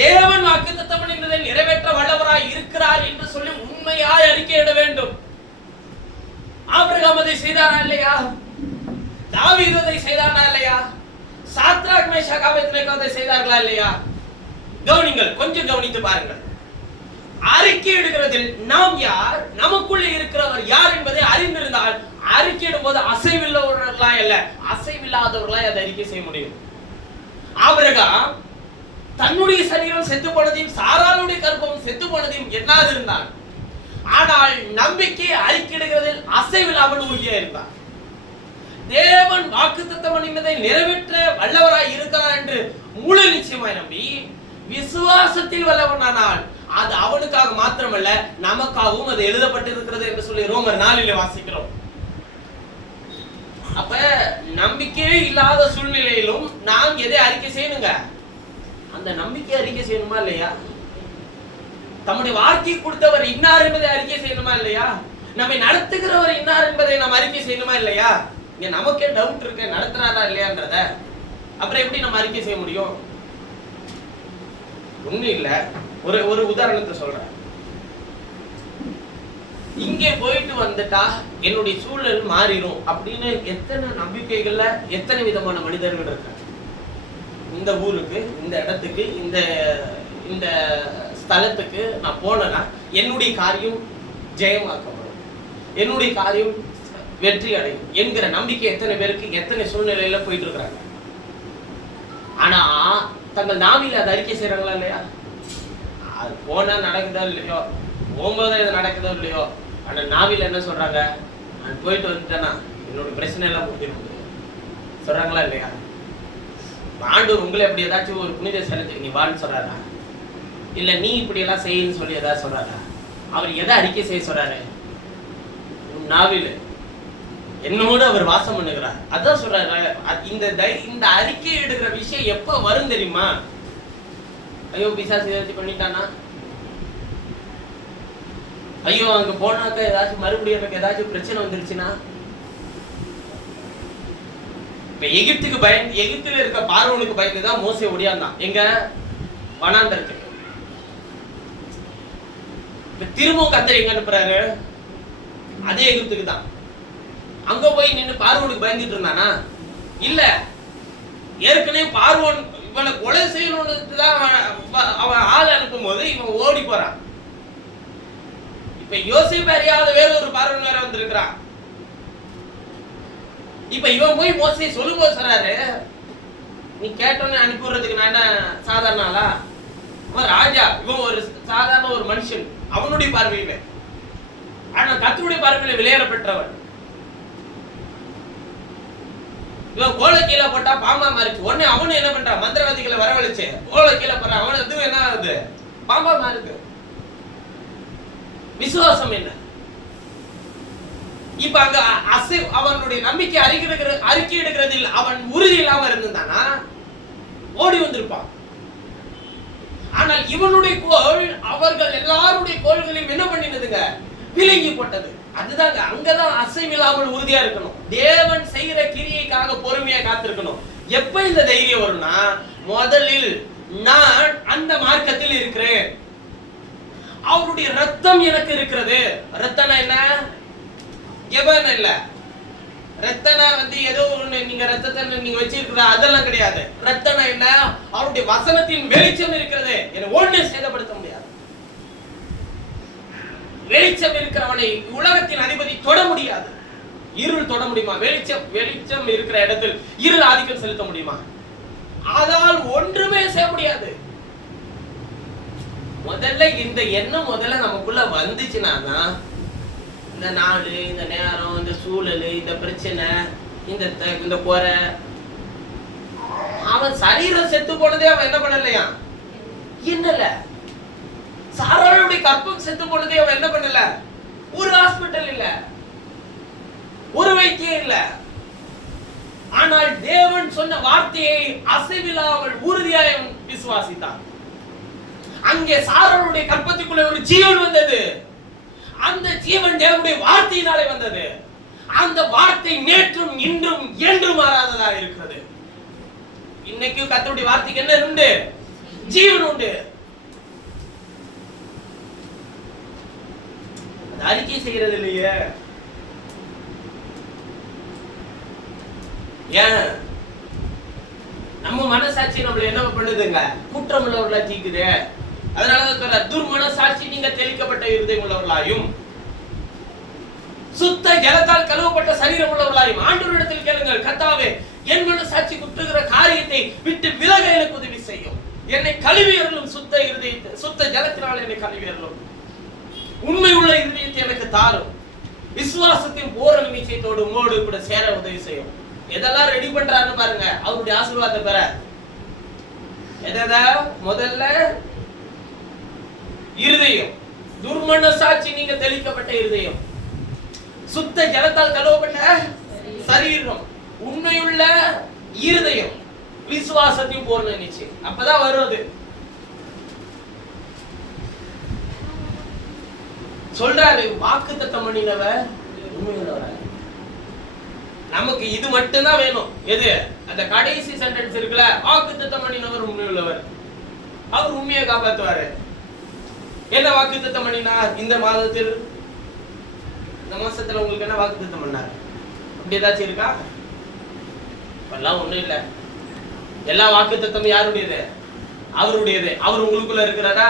தேவன் வாக்குத்தத்தம் பண்ணினதை நிறைவேற்ற வல்லவராய் இருக்கிறார் என்று சொல்லி உண்மையாய் அறிக்கையிட வேண்டும். ஆபிரகாம் அதை செய்தாரா இல்லையா? தாவீது அதை செய்தாரா இல்லையா? சாத்ராக் மேஷாக் ஆபேத்நேகோ அதை செய்தார்களா இல்லையா? கவனிங்கள், கொஞ்சம் கவனித்து பாருங்கள். அறிக்கையிடுகிறதில் நாம் யார், நமக்குள்ளே இருக்கிறவர் யார் என்பதை அறிந்திருந்தால் அறிக்கையிடும் போது அசைவில்லாதவர்களாய் அல்ல, அசைவில்லாதவர்களாய் அதை அறிக்கை செய்ய முடியும். ஆபிரகாம் தன்னுடைய சரீரம் செத்து போனதையும் சாராளுடைய கர்ப்பம் செத்து போனதையும் எண்ணாது இருந்தான். ஆனால் நம்பிக்கை அறிக்கையிடுகிறதில் அசைவில்லாமல் உறுதியாக இருந்தான். தேவன் வாக்குத்தத்தம் பண்ணினதை நிறைவேற்ற வல்லவராய் இருக்கிறார் என்று முழு நிச்சயமாய் நம்பி விசுவாசத்தில் வல்லவனானால் அது அவனுக்காக மாத்திரமல்ல நமக்காகவும் அது எழுதப்பட்டிருக்கிறது என்று சொல்லி ரோமர் 4 வாசிக்கிறோம். அப்ப நம்பிக்கையே இல்லாத சூழ்நிலையிலும் நாம் எதை அறிக்கை செய்யணுங்க? அந்த நம்பிக்கை அறிக்கை செய்யணுமா இல்லையா? தம்முடைய வார்த்தை கொடுத்தவர் இன்னார் என்பதை அறிக்கை செய்யணுமா இல்லையா? நம்மை நடத்துகிறவர் இன்னார் என்பதை நாம் அறிக்கை செய்யணுமா இல்லையா? இங்க நமக்கே டவுட் இருக்கு, நடத்துறாரா இல்லையான்றத. அப்புறம் எப்படி நம்ம அறிக்கை செய்ய முடியும்? ஒண்ணும் இல்ல. ஒரு உதாரணத்தை சொல்றேன். இங்கே போயிட்டு வந்துட்டா என்னுடைய சூழல் மாறிடும் அப்படின்னு எத்தனை நம்பிக்கைகள்ல எத்தனை விதமான மனிதர்கள் இருக்காங்க. இந்த ஊருக்கு, இந்த இடத்துக்கு, இந்த ஸ்தலத்துக்கு நான் போனேன்னா என்னுடைய காரியம் ஜெயமாக்கப்படும், என்னுடைய காரியம் வெற்றி அடையும் என்கிற நம்பிக்கை எத்தனை பேருக்கு எத்தனை சூழ்நிலையில போயிட்டு இருக்கிறாங்க. ஆனா தங்கள் நாவில அதை அறிக்கை செய்யறாங்களா இல்லையா? அது போனா நடக்குதோ இல்லையோ, போகும்போது இது நடக்குதோ இல்லையோ, ஆனா நாவில என்ன சொல்றாங்க? நான் போயிட்டு வந்துட்டேன்னா என்னோட பிரச்சனை எல்லாம் முடிஞ்சிடும் சொல்றாங்களா இல்லையா? ஆண்டவர் உங்களை எப்படி ஏதாச்சும் ஒரு புனித ஸ்தலத்துக்கு நீ வான்னு சொல்றாரா? இல்ல நீ இப்படி எல்லாம் செய்யன்னு சொல்லி ஏதாவது சொல்றாரா? அவர் எதை அறிக்கை செய்ய சொல்றாரு? நாவில என்னோடு அவர் வாசம் பண்ணுகிறார். அதான் சொல்றாரு. இந்த அறிக்கை எடுக்கிற விஷயம் எப்ப வரும் தெரியுமா? ஐயோ பிசாசு ஏதாச்சும் பண்ணிட்டானா, ஐயோ அங்க போனாக்க ஏதாச்சும் மறுபடியும் எனக்கு ஏதாச்சும் பிரச்சனை வந்துருச்சுன்னா. இப்ப எகிப்துல இருக்க பார்வோனுக்கு பயந்துதான் மோசே ஓடியாந்தான் எங்க வனாந்தரத்துக்கு. இப்ப திரும்பவும் கர்த்தர் எங்க அனுப்புறாரு? அதே எகிப்துக்கு தான். அங்க போய் நின்று பார்வோனுக்கு பயந்துட்டு இருந்தானா? இல்ல, ஏற்கனவே பார்வோன் இவனை கொலை செய்யணும்னு தான் அவன் ஆள் அனுப்பும் போது இவன் ஓடி போறான். இப்ப யோசேப்பு அறியாத வேற ஒரு பார்வோன் வேற வந்திருக்கிறான். இப்ப இவன் போய் மோசே சொல்லும்போது சொல்றாரு, நீ கேட்டோன்னு அனுப்பிடுறதுக்கு நான் என்ன சாதாரண ஆளா? அவன் ராஜா, இவன் ஒரு சாதாரண ஒரு மனுஷன் அவனுடைய பார்வையில. ஆனா கர்த்தருடைய பார்வையில விளையாட பெற்றவன். இவன் கோலை கீழே போட்டா பாம்பா மாறிச்சு. உடனே அவனு என்ன பண்றான்? மந்திரவாதிகளை வரவழைச்சு கோலை கீழே போறான். அவனு எதுவும் என்ன ஆகுது? பாம்பா மாறுது. விசுவாசம் என்ன? இப்ப அங்க அவனுடைய நம்பிக்கை அறிக்கை எடுக்கிறதில் அவன் உறுதி இல்லாம இருந்தானா ஓடி வந்திருப்பான். ஆனால் இவனுடைய கோல் அவர்கள் எல்லாருடைய கோள்களையும் என்ன பண்ணினதுங்க? விலங்கி போட்டது. அதுதாங்க, அங்கதான் அசைவில்லாமல் உறுதியா இருக்கணும். தேவன் செய்கிற கிரியைக்காக பொறுமையா காத்திருக்கணும். எப்ப இந்த தைரியம் வரும்னா, முதலில் நான் அந்த மார்க்கத்தில் இருக்கிறேன், அவருடைய ரத்தம் எனக்கு இருக்கிறது. ரத்தனா என்ன? எவன் இல்ல. ரத்தனா ஏதோ ஒண்ணு நீங்க ரத்தத்தை நீங்க வச்சிருக்கிற அதெல்லாம் கிடையாது. ரத்தனா என்ன? அவருடைய வசனத்தின் வெளிச்சம் இருக்கிறது. என்னை ஒண்ணு சேதப்படுத்த முடியாது. வெளிச்சம் இருக்கிறவனை உலகத்தின் அதிபதி தொட முடியாது. இருள் தொட முடியுமா? வெளிச்சம் இருக்கிற இடத்தில் இருள் ஆதிக்கம் செலுத்த முடியுமா? அதால் ஒன்றுமே செய்ய முடியாது. முதல்ல இந்த எண்ணம் நமக்குள்ள வந்துச்சுன்னா தான் இந்த நாடு, இந்த நேரம், இந்த சூழல், இந்த பிரச்சனை, இந்த குறை, அவன் சரீரம் செத்து போனதே அவன் என்ன பண்ணலையா? என்னல சாராளுடைய கற்பம் செத்து போனதே அவன் என்ன பண்ணல? ஒரு ஹாஸ்பிட்டல் இல்ல, ஒரு வைத்தியம் இல்ல. ஆனால் தேவன் சொன்ன வார்த்தையை அசைவில்லாமல் உறுதியாய் விசுவாசித்தான். அங்கே சாராளுடைய கற்பத்துக்குள்ள ஒரு ஜீவன் வந்தது. அந்த ஜீவன் தேவனுடைய வார்த்தையினாலே வந்தது. அந்த வார்த்தை நேற்றும் இன்றும் என்றும் மாறாததாக இருக்கிறது. இன்னைக்கு கர்த்தருடைய வார்த்தைக்கு என்ன உண்டு? ஜீவன் உண்டு. அறிக்கை செய்யறது இல்லையே. ஏன் நம்ம மனசாட்சி நம்மள என்ன பண்ணுதுங்க? குற்றம் உள்ளவர்களா தீக்குது. அதனாலதான் சொல்ற துர்மனசாட்சி நீங்க தெளிக்கப்பட்ட இருதயம் உள்ளவர்களாயும் சுத்த ஜலத்தால் கழுவப்பட்ட சரீரம் உள்ளவர்களாயும் ஆண்டவரிடத்தில் கேளுங்கள், கர்த்தாவே என் மனசாட்சி குற்றுகிற காரியத்தை விட்டு விலக எனக்கு உதவி செய்யும். என்னை கழுவியர்களும் சுத்த இருதயத்தை, சுத்த ஜலத்தினால் என்னை கழுவியர்களும் உண்மை உள்ள இருதயத்தை எனக்கு தாரும். விசுவாசத்தின் பூரண நிச்சயத்தோடு உங்களோடு கூட சேர உதவி செய்யும். எதெல்லாம் ரெடி பண்றாருன்னு பாருங்க அவருடைய ஆசீர்வாதத்தை பெற. எதா முதல்ல இருதயம், துர்மனசாட்சி நீங்க தெளிக்கப்பட்ட இருதயம், சுத்த ஜலத்தால் கழுவப்பட்ட சரீரம், உண்மையுள்ள இருதயம், விசுவாசத்தையும் பூரண நிச்சயம். அப்பதான் வருவது. சொல்றாரு வாக்குத்தத்தம் பண்ணினவர் உண்மையுள்ளவர். நமக்கு இது மட்டும்தான் வேணும். எது? அந்த கடைசி சென்டென்ஸ் இருக்குல்ல, வாக்குத்தத்தம் பண்ணினவர் உண்மையுள்ளவர். அவர் உண்மையை காப்பாற்றுவாரு. என்ன வாக்குத்தத்தம் பண்ணினார்? இந்த மாதத்தில், இந்த மாசத்துல உங்களுக்கு என்ன வாக்குத்தத்தம் பண்ணார்? அப்படி ஏதாச்சும் இருக்கா? எல்லாம் ஒண்ணும் இல்ல. எல்லா வாக்குத்தத்தமும் யாருடையது? அவருடையது. அவர் உங்களுக்குள்ள இருக்கிறாரா?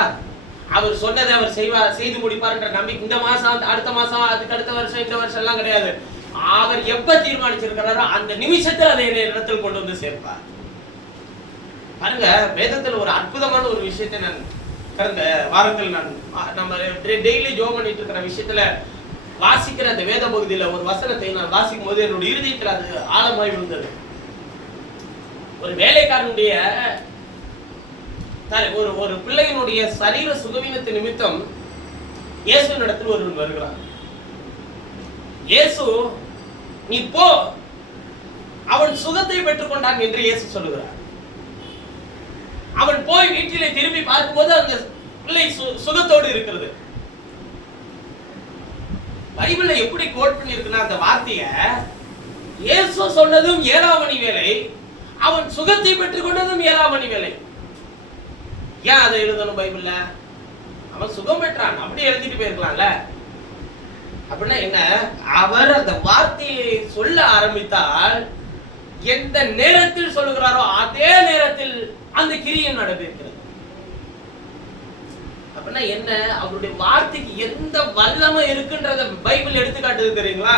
அவர் சொன்னதை அவர் செய்து முடிப்பார்ன்ற நம்பிக்கை இந்த மாசம், அடுத்த மாசம், அதுக்கு அடுத்த வருஷம், இந்த வருஷம் எல்லாம் கிடையாது. அவர் எப்ப தீர்மானிச்சிருக்கிறாரோ அந்த நிமிஷத்துல அதை இடத்தில் கொண்டு வந்து சேர்ப்பார். பாருங்க, வேதத்துல ஒரு அற்புதமான ஒரு விஷயத்தை நான் கடந்த வாரத்தில் நம்ம டெய்லி ஜோம் பண்ணிட்டு இருக்கிற விஷயத்துல வாசிக்கிற அந்த வேத பகுதியில ஒரு வசனத்தை நான் வாசிக்கும் போது என்னுடைய இருதயத்தில் அது ஆழமாய் விழுந்தது. ஒரு வேலைக்காரனுடைய ஒரு பிள்ளையினுடைய சரீர சுகவீனத்தின் நிமித்தம் இயேசு இடத்தில் ஒருவன் வருகிறான். இயேசு நீ போ, அவன் சுகத்தை பெற்றுக் கொண்டான் என்று இயேசு சொல்லுகிறார். அவன் போய் வீட்டிலே திரும்பி பார்க்கும்போது அந்த பிள்ளை சுகத்தோடு இருக்கிறது. பைபிள்ல எப்படி கோட் பண்ணி இருக்குன்னா அந்த வார்த்தைய, இயேசு சொன்னதும் 7ஆம் மணி வேளை, அவன் சுகத்தை பெற்றுக் கொண்டதும் 7ஆம் மணி வேளை. ஏன் அதை எழுதணும் பைபிள்ல? அவன் சுகம் பெற்றான், அப்படி எழுதிட்டு போயிருக்கலாம்ல. அப்படின்னா என்ன? அவர் அந்த வார்த்தையை சொல்ல ஆரம்பித்தால் எந்த நேரத்தில் சொல்லுகிறாரோ அதே நேரத்தில் அந்த கிரியை நடந்திருக்கிறது. அப்படின்னா என்ன? அவருடைய வார்த்தைக்கு எந்த வல்லமை இருக்குன்றத பைபிள் எடுத்துக்காட்டுது தெரியுங்களா?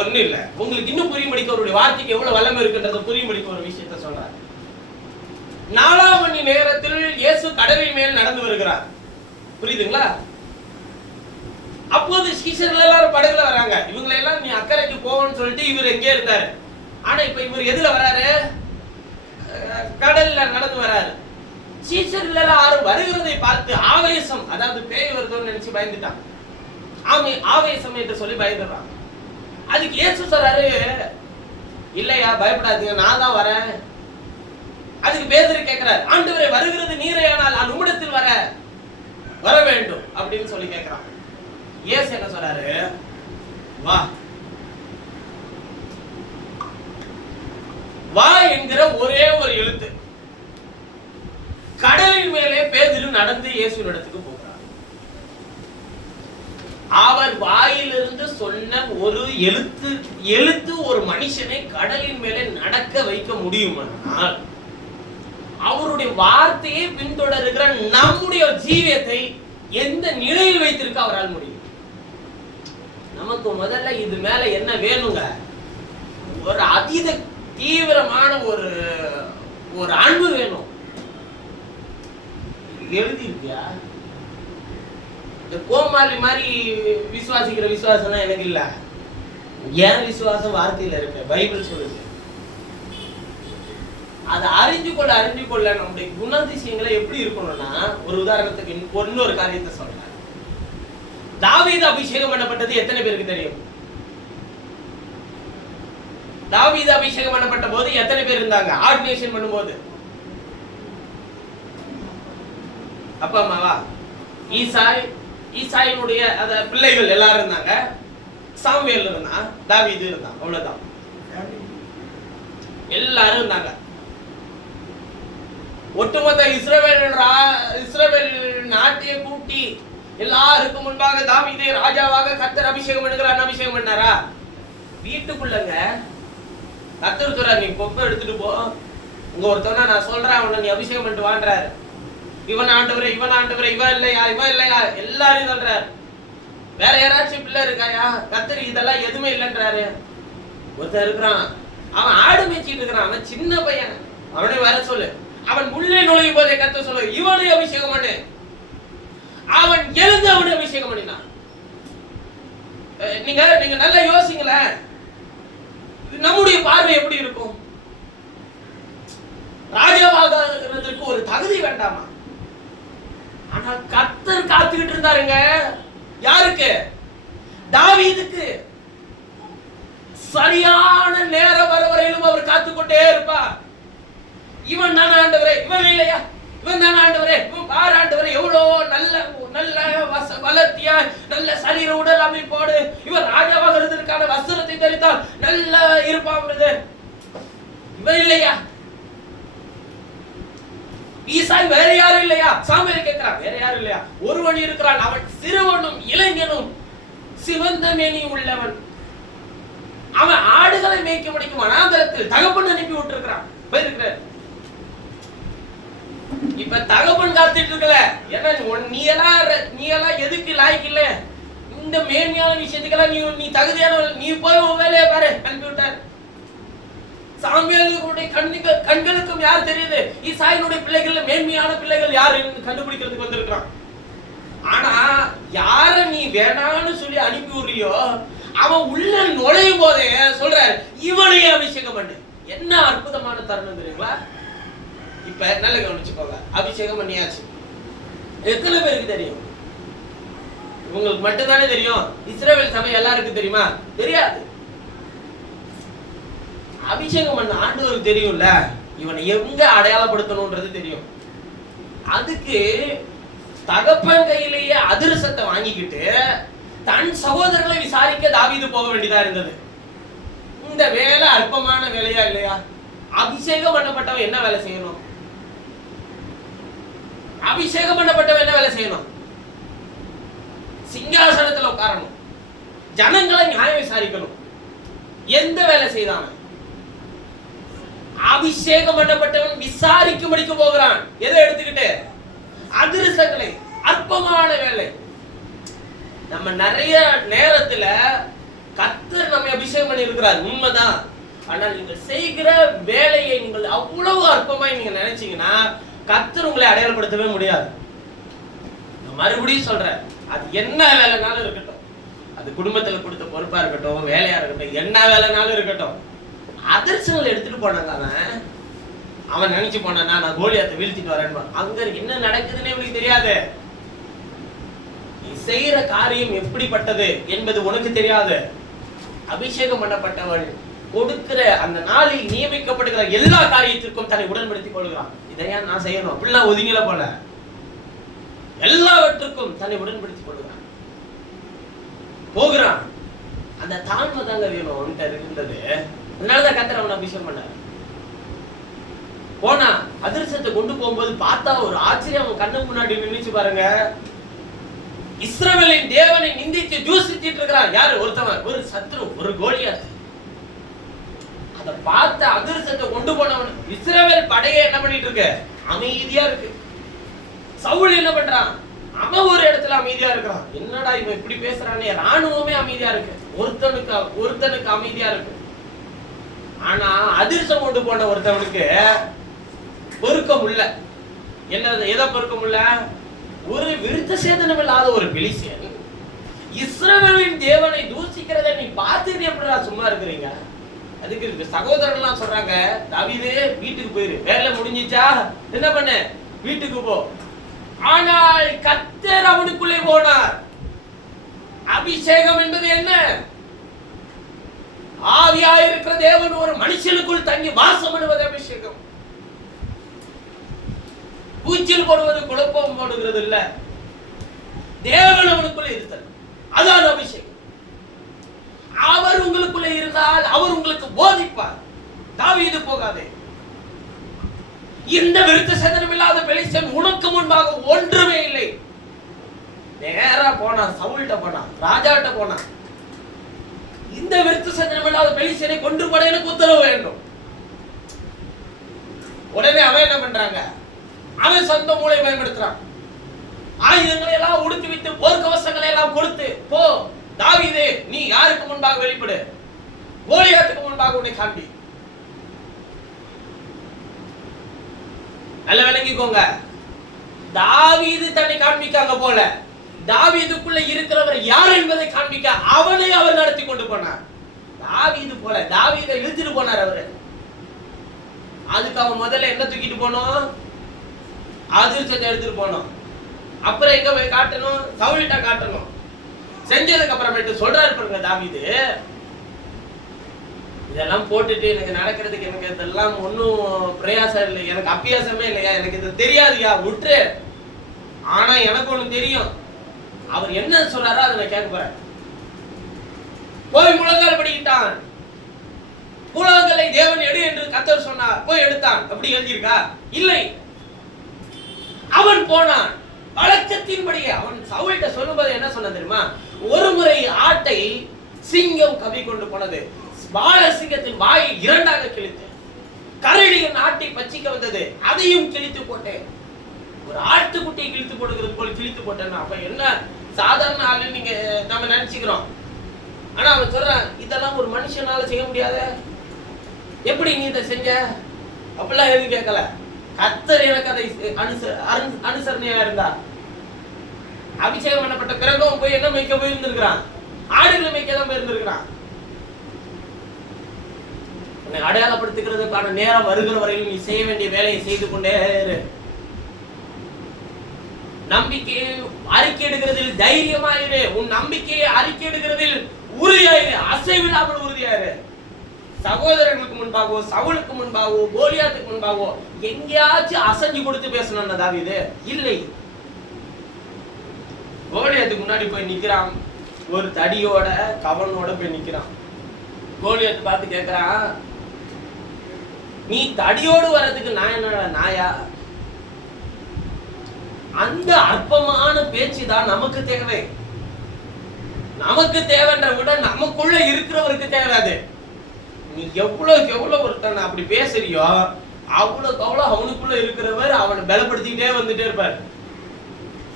ஒண்ணு இல்ல. உங்களுக்கு இன்னும் புரியும்படிக்க அவருடைய வார்த்தைக்கு எவ்வளவு வல்லமை இருக்குன்றத புரியும்படிக்க ஒரு விஷயத்தை சொல்றார். 4ஆம் மணி நேரத்தில் இயேசு கடலின் மேல் நடந்து வருகிறார். புரியுதுங்களா? அப்போது சீஷர்கள் எல்லாரும் படகுல வராங்க. இவங்களை எல்லாம் நீ அக்கறைக்கு போகணும்னு சொல்லிட்டு இவர் எங்கே இருந்தாரு. ஆனா இப்ப இவர் எதுல வராரு? கடல்ல நடந்து வராரு. சீஷர்கள் எல்லாரும் வருகிறதை பார்த்து ஆவேசம், அதாவது பேய் வருதோன்னு நினைச்சு பயந்துட்டான். ஆவேசம் என்று சொல்லி பயந்துடுறான். அதுக்கு இயேசு சொல்றாரு, இல்லையா பயப்படாதீங்க, நான் தான் வரேன். அதுக்கு பேதுரு கேட்கிறார், ஆண்டவரே வருகிறது நீரையானால் நான் உம்மிடத்தில் வர வேண்டும் அப்படின்னு சொல்லி கேட்கிறான். இயேசு என்ன சொல்றாரு? வா வா என்கிற ஒரே ஒரு எழுத்து. கடலின் மேலே பேதுரு நடந்து இயேசுவின் இடத்துக்கு போகிறார். அவர் வாயிலிருந்து சொன்ன ஒரு எழுத்து ஒரு மனுஷனை கடலின் மேலே நடக்க வைக்க முடியுமானால், அவருடைய வார்த்தையை பின்தொடர்கிற நம்முடைய ஜீவியத்தை எந்த நிலையில் வைத்திருக்க அவரால் முடியும். நமக்கு முதல்ல இது மேல என்ன வேணுங்க? ஒரு அதீத தீவிரமான ஒரு அன்பு வேணும். எழுதி இருக்கியா? இந்த கோமாளி மாதிரி விசுவாசிக்கிற விசுவாசம் எனக்கு இல்ல. ஏன் விசுவாசம் வார்த்தையில இருக்கு, பைபிள் சொல்லுது. அதை அறிஞ்சு கொள்ள நம்முடைய குணாதிசயங்களை எப்படி இருக்கணும்னா, ஒரு உதாரணத்துக்கு இன்னொரு காரியத்தை சொல்றேன். தாவீது அபிஷேகம் பண்ணப்பட்டது எத்தனை பேருக்கு தெரியும்? தாவீது அபிஷேகம் பண்ணப்பட்ட போது எத்தனை பேர் இருந்தாங்க? ஆர்டினேஷன் பண்ணும்போது அப்பா அம்மாவா? ஈசாயினுடைய பிள்ளைகள் எல்லாரும் இருந்தாங்க. சாமுவேல் இருந்தான், தாவீது இருந்தான், அவ்வளவுதான். எல்லாரும் இருந்தாங்க. ஒட்டுமொத்த இஸ்ரவேல் நாட்டையே கூட்டி எல்லாருக்கும் முன்பாக தாவீதை ராஜாவாக கர்த்தர் அபிஷேகம் பண்ணுகிறார். அபிஷேகம் பண்ணாரா? வீட்டுக்குள்ளங்க கர்த்தர் சொல்றார், நீ கொப்பை எடுத்துட்டு போ, உங்க ஒருத்தவனா நான் சொல்றேன், அவனை நீ அபிஷேகம் பண்ணிட்டு வான்றாரு. இவன் ஆண்டவரே, இவன் ஆண்டவரே, இவன் இல்லையா எல்லாரையும் சொல்றாரு. வேற யாராச்சும் பிள்ளை இருக்காயா? கர்த்தர் இதெல்லாம் எதுவுமே இல்லைன்றாரு. ஒருத்தர் இருக்கிறான், அவன் ஆடு மேய்ச்சிட்டு இருக்கிறான், அவன் சின்ன பையன், அவனை வேற சொல்லு. அவன் உள்ளே நுழையும் போதே கர்த்தர் சொல்லு, இவனை அபிஷேகம் பண்ணு. அவன் எழுந்து அவனை அபிஷேகம் பண்ணினான். நீங்க நல்லா யோசிங்களேன், நம்முடைய பார்வை எப்படி இருக்கும்? ராஜாவாகிறதுக்கு ஒரு தகுதி வேண்டாமா? ஆனால் கர்த்தர் காத்துக்கிட்டு இருந்தாருங்க. யாருக்கு? தாவீதுக்கு. சரியான நேரம் வர வரையிலும் அவர் காத்துக்கொண்டே இருப்பார். இவன் தான ஆண்டவரே, இவன் இல்லையா, இவன் தான ஆண்டவரே, இவன் பாரு ஆண்டவரே, எவ்வளவு நல்ல வளர்த்தியா, நல்ல சரீர உடல் அமைப்போடு இவன் ராஜாவாகிறதுக்கான வஸ்திரத்தை தரித்தால் நல்ல இருப்பாங்கிறது. இவன் இல்லையா? ஈசாய் வேற யாரும் இல்லையா? சாமுவேல் கேட்கிறான், வேற யாரும் இல்லையா? ஒருவன் இருக்கிறான், அவன் சிறுவனும் இளைஞனும் சிவந்த மேனியும் உள்ளவன். அவன் ஆடுகளை மேய்க்க முடிக்கும் வனாந்தரத்தில் தகப்பன் அனுப்பி விட்டுருக்கிறான், போயிருக்கிறார். இப்ப தகப்பன் காத்துட்டு இருக்கல, ஏன்னா நீ எல்லாம் எதுக்கு லாய்க்கு இல்ல, இந்த மேன்மையான விஷயத்துக்கெல்லாம் நீ தகுதியான, நீ போய் உன் வேலையை பாரு, அனுப்பி விட்டார். சாமுவேலுடைய கண்களுக்கும் யார் தெரியுது? ஈசாயினுடைய பிள்ளைகள் மேன்மையான பிள்ளைகள் யாரு கண்டுபிடிக்கிறதுக்கு வந்திருக்கான். ஆனா யார நீ வேணான்னு சொல்லி அனுப்பி விடுறியோ அவன் உள்ள நுழையும் போதே சொல்ற, இவனையே அபிஷேகம் பண்ணு. என்ன அற்புதமான தருணம் தெரியுங்களா? இப்ப நல்ல கவனிச்சுக்கோங்க, அபிஷேகம் பண்ணியாச்சு. எத்தனை பேருக்கு தெரியும்? உங்களுக்கு மட்டும்தானே தெரியும். இஸ்ரவேல் சபை எல்லாருக்கும் தெரியுமா? தெரியாது. அபிஷேகம் பண்ண ஆண்டவருக்கு தெரியும்ல, இவனை எங்க அடையாளப்படுத்தணும்ன்றது தெரியும். அதுக்கு தகப்பன் கையிலேயே அதிரசத்தை வாங்கிக்கிட்டு தன் சகோதரர்களை விசாரிக்க தாவீது போக வேண்டியதா இருந்தது. இந்த வேலை அற்பமான வேலையா இல்லையா? அபிஷேகம் பண்ணப்பட்டவன் என்ன வேலை செய்யணும்? அபிஷேகம் பண்ணப்பட்டவன் என்ன வேலை செய்யணும்? சிங்காசனத்துல உட்காரணும், ஜனங்களை நியாயம் விசாரிக்கணும். எந்த வேலை செய்தான்? அபிஷேகம் பண்ணப்பட்டவன் விசாரிக்கும்படிக்கு போகிறான். எதை எடுத்துக்கிட்டு? அதிரசங்களை. அற்பமான வேலை. நம்ம நிறைய நேரத்துல கர்த்தர் நம்மை அபிஷேகம் பண்ணி இருக்கிறார், உண்மைதான். ஆனால் நீங்க செய்கிற வேலையை நீங்கள் அவ்வளவு அற்பமா நீங்க நினைச்சீங்கன்னா கர்த்தர் உங்களை அடையாளப்படுத்தவே முடியாது. நான் மறுபடியும் சொல்றேன், அது என்ன வேலைனாலும் இருக்கட்டும், அது குடும்பத்துல கொடுத்த பொறுப்பா இருக்கட்டும், வேலையா இருக்கட்டும், என்ன வேலைனாலும் இருக்கட்டும், அதிர்ஷ்டங்கள் எடுத்துட்டு போனாங்க. அவன் நினைச்சு போனானா நான் கோலியாத்தை வீழ்த்திட்டு வரேன், அங்க என்ன நடக்குதுன்னு எனக்கு தெரியாது. நீ செய்யற காரியம் எப்படிப்பட்டது என்பது உனக்கு தெரியாது. அபிஷேகம் பண்ணப்பட்டவள் கொடுக்கிற அந்த நாளில் நியமிக்கப்படுகிற எல்லா காரியத்திற்கும் தன்னை உடன்படுத்திக் கொள்கிறான். இதையா நான் செய்யணும் அப்படிலாம் ஒதுங்கல போல, எல்லாவற்றுக்கும் தன்னை உடன்படுத்திக் கொள்கிறான், போகிறான். அந்த தாழ்மை தாங்க வேணும் இருந்தது. அதனாலதான் கர்த்தர் அவனை அபிஷேகம் பண்ணார். போனா அதிர்ஷ்டத்தை கொண்டு போகும்போது பார்த்தா ஒரு ஆச்சரியம் அவன் கண்ணு முன்னாடி நினைச்சு பாருங்க. இஸ்ரவேலின் தேவனை நிந்தித்து தூஷிச்சிட்டு இருக்கிறான். யாரு? ஒருத்தவன், ஒரு சத்ரு, ஒரு கோலியாத். அத பார்த்த அதிர்ஷ்டத்தை கொண்டு போனவன் இஸ்ரவேல் படையை என்ன பண்ணிட்டு இருக்கு? அமைதியா இருக்கு. சவுல் என்ன பண்றான்? அவன் ஒரு இடத்துல அமைதியா இருக்கிறான். என்னடா இவன் இப்படி பேசுறானே? ராணுவமே அமைதியா இருக்கு, ஒருத்தனுக்கு அமைதியா இருக்கு. ஆனா அதிர்ஷ்டம் கொண்டு போன ஒருத்தவனுக்கு பொறுக்கம் இல்ல. என்ன? எதை பொறுக்கம் இல்ல? ஒரு விருத்த சேதனம் இல்லாத ஒரு பெலிஸ்தியன் இஸ்ரவேலின் தேவனை தூஷிக்கிறதை நீ பார்த்துட்டு எப்படிடா சும்மா இருக்கிறீங்க? அதுக்கு சகோதரர்கள்லாம் சொல்றாங்க, தாவீதே வீட்டுக்கு போயிரு, வேலை முடிஞ்சிச்சா, என்ன பண்ண, வீட்டுக்கு போ. ஆனால் கர்த்தர் அவனுக்குள்ளே போனார். அபிஷேகம் என்பது என்ன? ஆவியாய் இருக்கிற தேவன் ஒரு மனுஷனுக்குள் தங்கி வாசம் பண்ணுவது அபிஷேகம். பூச்சில் போடுவது, குழப்பம் போடுகிறது இல்ல, தேவன் அவனுக்குள்ளே இருத்தல், அதான் அபிஷேகம். அவர் உங்களுக்குள்ளே இருந்தால் அவர் உங்களுக்கு போதிப்பார். தாவீது போகாதே, இந்த விருத்த சேதனம் இல்லாத பெலிஸ்தன் உனக்கு முன்பாக ஒன்றுமே இல்லை. நேரா போனான், சவுல்கிட்ட போனான், ராஜாட்ட போனான். இந்த விருத்த சேதனம் இல்லாத பெலிஸ்தனை கொன்று போட எனக்கு உத்தரவு வேண்டும். உடனே அவன் என்ன பண்றாங்க, அவன் சொந்த மூளை பயன்படுத்துறான். ஆயுதங்களை எல்லாம் உடுத்தி விட்டு போர்க்கவசங்களை எல்லாம் கொடுத்து, போ தாவீதே, நீ யாருக்கு முன்பாக வெளிப்படு, கோலியாத்துக்கு முன்பாக உன்னை காண்பி. நல்ல விளங்கிக்கோங்க, தாவீது தன்னை காண்பிக்காங்க போல, தாவீதுக்குள்ள இருக்கிறவர் யார் என்பதை காண்பிக்க அவனை அவர் நடத்தி கொண்டு போனார். தாவீது போல தாவீதை இழுத்துட்டு போனார் அவரு. அதுக்கு அவன் முதல்ல என்ன தூக்கிட்டு போனோம், அதிர்ஷ்டத்தை எடுத்துட்டு போனோம். அப்புறம் எங்க போய் காட்டணும், சவுல்கிட்ட காட்டணும். செஞ்சதுக்கு அப்புறமேட்டு சொல்றாரு பாருங்க தாவீது, இதெல்லாம் போட்டுட்டு எனக்கு நடக்கிறதுக்கு எனக்கு இதெல்லாம் ஒன்னும் பிரயாசம் இல்லை, எனக்கு அபியாசமே இல்லையா, எனக்கு இது தெரியாதுயா, விட்டுரு. ஆனா எனக்கு ஒண்ணு தெரியும், அவர் என்ன சொல்றாரோ அதை நான் கேட்க போறேன். போய் முழங்கால் படிக்கிட்டான், கூழாங்கல்லை தேவன் எடு என்று கர்த்தர் சொன்னார், போய் எடுத்தான். அப்படி எழுதியிருக்கா? இல்லை. அவன் போனான் வழக்கத்தின்படியே. அவன் சவுல்கிட்ட சொல்லும்போது என்ன சொன்ன தெரியுமா, ஒரு முறை ஆட்டை சிங்கம் கவி கொண்டு போனது, பால சிங்கத்தின் வாயை இரண்டாக கிழித்து, கரடியின் ஆட்டை பச்சிக்க வந்தது, அதையும் கிழித்து போட்டேன். ஒரு ஆட்டுக்குட்டியை கிழித்து போடுகிறது போல கிழித்து போட்டேன்னா அப்ப என்ன சாதாரண ஆளு நீங்க நம்ம நினைச்சுக்கிறோம். ஆனா அவன் சொல்றான், இதெல்லாம் ஒரு மனுஷனால செய்ய முடியாத, எப்படி நீ இதை செஞ்ச? அப்படிலாம் எதுவும் கேட்கல. கர்த்தர் எனக்கு அதை அனுசரணையா இருந்தா. அபிஷேகம் பண்ணப்பட்ட பிறகும் போய் என்ன மேய்க்க போயிருந்திருக்கிறான், ஆடுகளை மேய்க்க தான் போயிருந்திருக்கிறான். உன்னை அடையாளப்படுத்துகிறதுக்கான நேரம் வருகிற வரையில் நீ செய்ய வேண்டிய வேலையை செய்து கொண்டே இரு. நம்பிக்கையை அறிக்கையிடுகிறதில் தைரியமாயிரு, உன் நம்பிக்கையை அறிக்கையிடுகிறதில் உறுதியாயிரு, அசைவில்லாமல் உறுதியாயிரு. சகோதரர்களுக்கு முன்பாகவோ, சவுலுக்கு முன்பாகவோ, கோலியாத்துக்கு முன்பாகவோ எங்கேயாச்சும் அசைஞ்சு கொடுத்து பேசணும் தாவீது இல்லை. கோலியாத்துக்கு முன்னாடி போய் நிக்கிறான், ஒரு தடியோட கவனோட போய் நிக்கிறான். கோலியாத்து பார்த்து கேட்கிறான், நீ தடியோடு வர்றதுக்கு நான் என்னடா நாயா? அந்த அற்பமான பேச்சு தான் நமக்கு தேவை. நமக்கு தேவைன்ற விட நமக்குள்ள இருக்கிறவருக்கு தேவை. அது நீ எவ்வளவுக்கு எவ்வளவு ஒருத்தன் அப்படி பேசுறியோ அவ்வளவுக்கு அவ்வளவு அவனுக்குள்ள இருக்கிறவர் அவனை பலப்படுத்திக்கிட்டே வந்துட்டே இருப்பார்.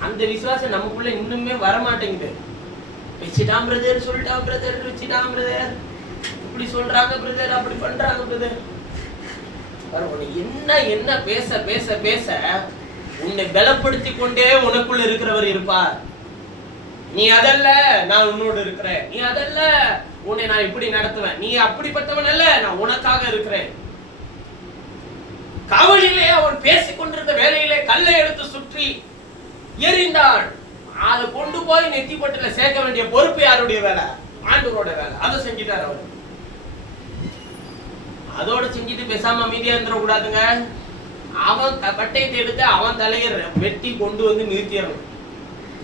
அந்த விசுவாசம் நமக்குள்ள இன்னுமே வரமாட்டேங்குது. வச்சுட்டான் பிரதர், சொல்லிட்டான் பிரதர், வச்சுட்டான் பிரதர், இப்படி சொல்றாங்க பிரதர், அப்படி பண்றாங்க பிரதர். என்ன என்ன பேச பேச பேச உன்னை பலப்படுத்தி கொண்டே உனக்குள்ள இருக்கிறவர் இருப்பார். நீ அதல்ல, நான் உன்னோடு இருக்கிறேன். நீ அதல்ல, உன்னை நான் இப்படி நடத்துவேன். நீ அப்படிப்பட்டவன் அல்ல, நான் உனக்காக இருக்கிறேன். காவலிலே அவன் பேசிக் கொண்டிருந்த வேலையிலே கல்லை எடுத்து சுற்றி எறிந்தான். அதை கொண்டு போய் நெத்திப்பட்டுல சேர்க்க வேண்டிய பொறுப்பு யாருடைய வேலை? ஆண்டவரோட வேலை. அதை செஞ்சிட்டார் அவர். அதோட செஞ்சுட்டு பேசாம அமைதியா இருந்துடக்கூடாதுங்க. அவன் பட்டயத்தை எடுத்து அவன் தலையை வெட்டி கொண்டு வந்து நிறுத்திடணும்.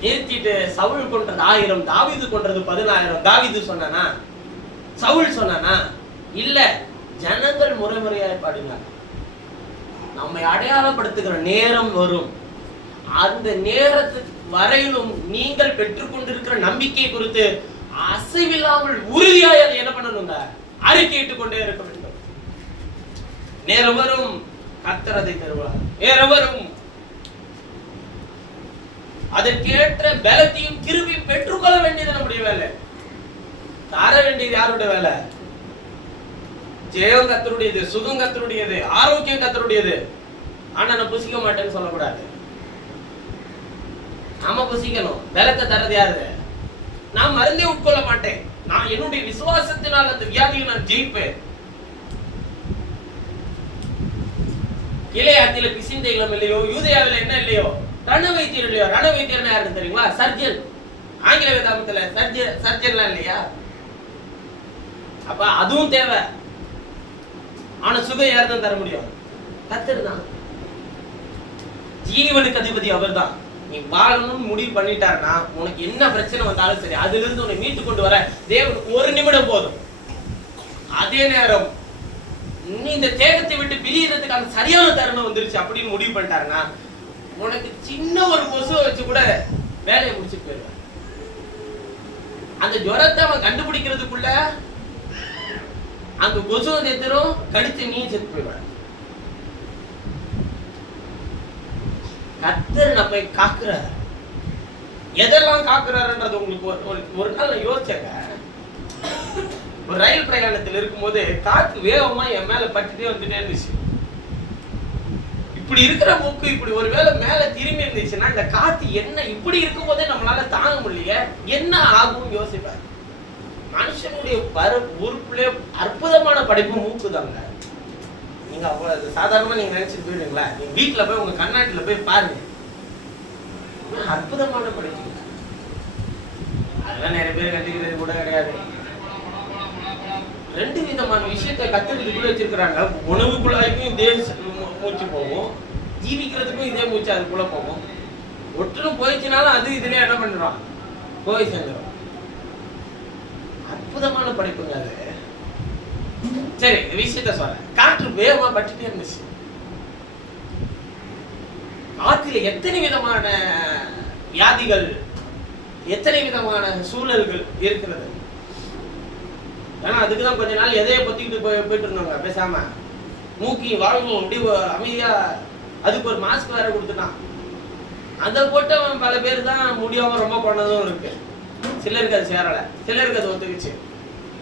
நிறுத்திட்டு சவுல் கொன்றது 1000, தாவீது கொன்றது 10000. தாவீது சொன்னானா? சவுல் சொன்னானா? இல்ல, ஜனங்கள் முறைமுறையாக பாடுங்க. நம்மை அடையாளப்படுத்துகிற நேரம் வரும். அந்த நேரத்துக்கு வரையிலும் நீங்கள் பெற்றுக்கொண்டிருக்கிற நம்பிக்கை குறித்து அசைவில்லாமல் உறுதியாக அதை என்ன பண்ணணுங்க? அறிக்கையிட்டுக் கொண்டே இருக்க வேண்டும். நேரம் வரும், கர்த்தர் அதை தருவார். நேரம் வரும், அதற்கேற்ற பலத்தையும் கிருபையும் பெற்றுக்கொள்ள வேண்டியது நம்முடைய வேலை. தர வேண்டியது யாருடைய வேலை? ஜெயம் கர்த்தருடையது, சுகம் கர்த்தருடையது, ஆரோக்கியம் கர்த்தருடையது. ஆனா நான் புசிக்க மாட்டேன்னு சொல்லக்கூடாது. நாம புசிக்கணும். பலத்தை தரது யாரு? நான் மருந்தே உட்கொள்ள மாட்டேன். நான் என்னுடைய விசுவாசத்தினால் அந்த வியாதியை நான் ஜெயிப்பேன். இளையாத்தில பிசிந்தைகளும் இல்லையோ, யூதேயாவில் என்ன இல்லையோ, ரணவைத்தியர் இல்லையோ. ரணவைத்தியர் யாருன்னு தெரியுங்களா? சர்ஜன். ஆங்கில வேதாகமத்துல சர்ஜன்லாம் இல்லையா? அப்ப அதுவும் தேவை. ஆனா சுகம் யார் தான் தர முடியும்? கர்த்தர் தான். ஜீவனுக்கு அதிபதி அவர் தான். நீ வாழணும்னு முடிவு பண்ணிட்டாருன்னா உனக்கு என்ன பிரச்சனை வந்தாலும் சரி, அதுல இருந்து உன்னை மீட்டு கொண்டு வர தேவன் ஒரு நிமிடம் போதும். அதே நேரம் நீ இந்த தேகத்தை விட்டு பிரியறதுக்கான சரியான தருணம் வந்துருச்சு அப்படின்னு முடிவு பண்ணிட்டாருன்னா உனக்கு சின்ன ஒரு கொசுவை வச்சு கூட வேலையை முடிச்சுட்டு போயிடுவான். அந்த ஜுரத்தை அவன் கண்டுபிடிக்கிறதுக்குள்ள அந்த கொசுவை தேத்தரும் கடிச்சு நீ செத்து போயிடுவான். கர்த்தர் நம்மை காக்குறார். எதெல்லாம் காக்குறாருன்றது உங்களுக்கு ஒரு நாள் யோசிச்சங்க. ஒரு ரயில் பிரயாணத்தில் இருக்கும்போது காற்று வேகமா என் மேல பட்டுட்டே வந்துட்டே இருந்துச்சு. இப்படி இருக்கிற மூக்கு இப்படி ஒருவேளை மேல திரும்பி இருந்துச்சுன்னா இந்த காத்து என்ன இப்படி இருக்கும் போதே நம்மளால தாங்க முடியலையே, என்ன ஆகும் யோசிப்பார். மனுஷனுடைய உறுப்புல அற்புதமான படைப்பு மூக்கு தாங்க. நீங்க அவ்வளவு சாதாரணமா நீங்க நினைச்சிட்டு போயிடுங்களா? நீங்க வீட்டுல போய் உங்க கண்ணாடியில போய் பாருங்க, அற்புதமான படைப்பு. அதெல்லாம் நிறைய பேர் கண்டுக்கிறது கூட கிடையாது. ரெண்டு விதமான விஷயத்தை கத்துறதுக்குள்ள வச்சிருக்கிறாங்க. உணவு குழாய்க்கும் இதே மூச்சு போகும், ஜீவிக்கிறதுக்கும் இதே மூச்சு அதுக்குள்ள போகும். ஒற்றுன்னு போயிடுச்சுனாலும் அது இதுலயே என்ன பண்றோம், போய் சேர்ந்துடும். அற்புதமான படைப்புங்க அது. சரி, இந்த விஷயத்த சொல்றேன். காற்று வேகமா பட்டுட்டே இருந்துச்சு. காற்றில எத்தனை விதமான வியாதிகள், எத்தனை விதமான சூழல்கள் இருக்கிறது. ஆனா அதுக்குதான் கொஞ்ச நாள் எதைய பத்திக்கிட்டு போயிட்டு இருந்தாங்க. பேசாம மூக்கி வாழ்வும் அப்படி அமைதியா அதுக்கு ஒரு மாஸ்க் வேற கொடுத்துட்டான். அதை போட்டவன் பல பேர் தான் முடியாம ரொம்ப பண்ணதும் இருக்கு. சிலருக்கு அது சேரல, சிலருக்கு அது ஒத்துக்குச்சு.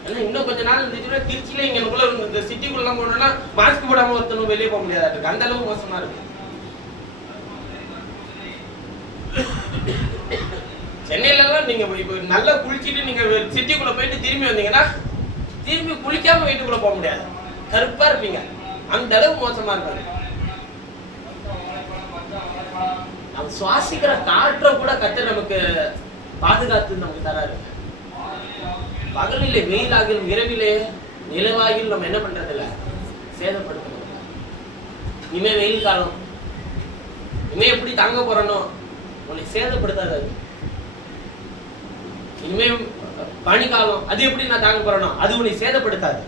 ஏன்னா இன்னும் கொஞ்ச நாள் இருந்துச்சுன்னா திருச்சியில இங்கக்குள்ள இந்த சிட்டிக்குள்ள போனோம்னா மாஸ்க் போடாம ஒருத்தனும் வெளியே போக முடியாதா இருக்கு. அந்த அளவுக்கு மோசமா இருக்கு. சென்னையில எல்லாம் நீங்க இப்ப நல்லா குளிச்சுட்டு நீங்க சிட்டிக்குள்ள போயிட்டு திரும்பி வந்தீங்கன்னா திரும்பி குளிக்காம வீட்டுக்குள்ள போக முடியாது, கருப்பா இருப்பீங்க. அந்த அளவு மோசமா இருப்பாரு. நம்ம சுவாசிக்கிற காற்றை கூட கர்த்தர் நமக்கு பாதுகாத்து நமக்கு தராரு. பகலிலே வெயிலாகிலும் இரவிலே நிலவாகிலும் நம்ம என்ன பண்றது இல்ல, சேதப்படுத்தணும். இனிமே வெயில் காலம், இனிமே எப்படி தாங்க போறனோ உன்னை சேதப்படுத்தாது. இனிமே பனிக்காலம், அது எப்படி நான் தாங்க போறேனோ அது உன்னை சேதப்படுத்தாது.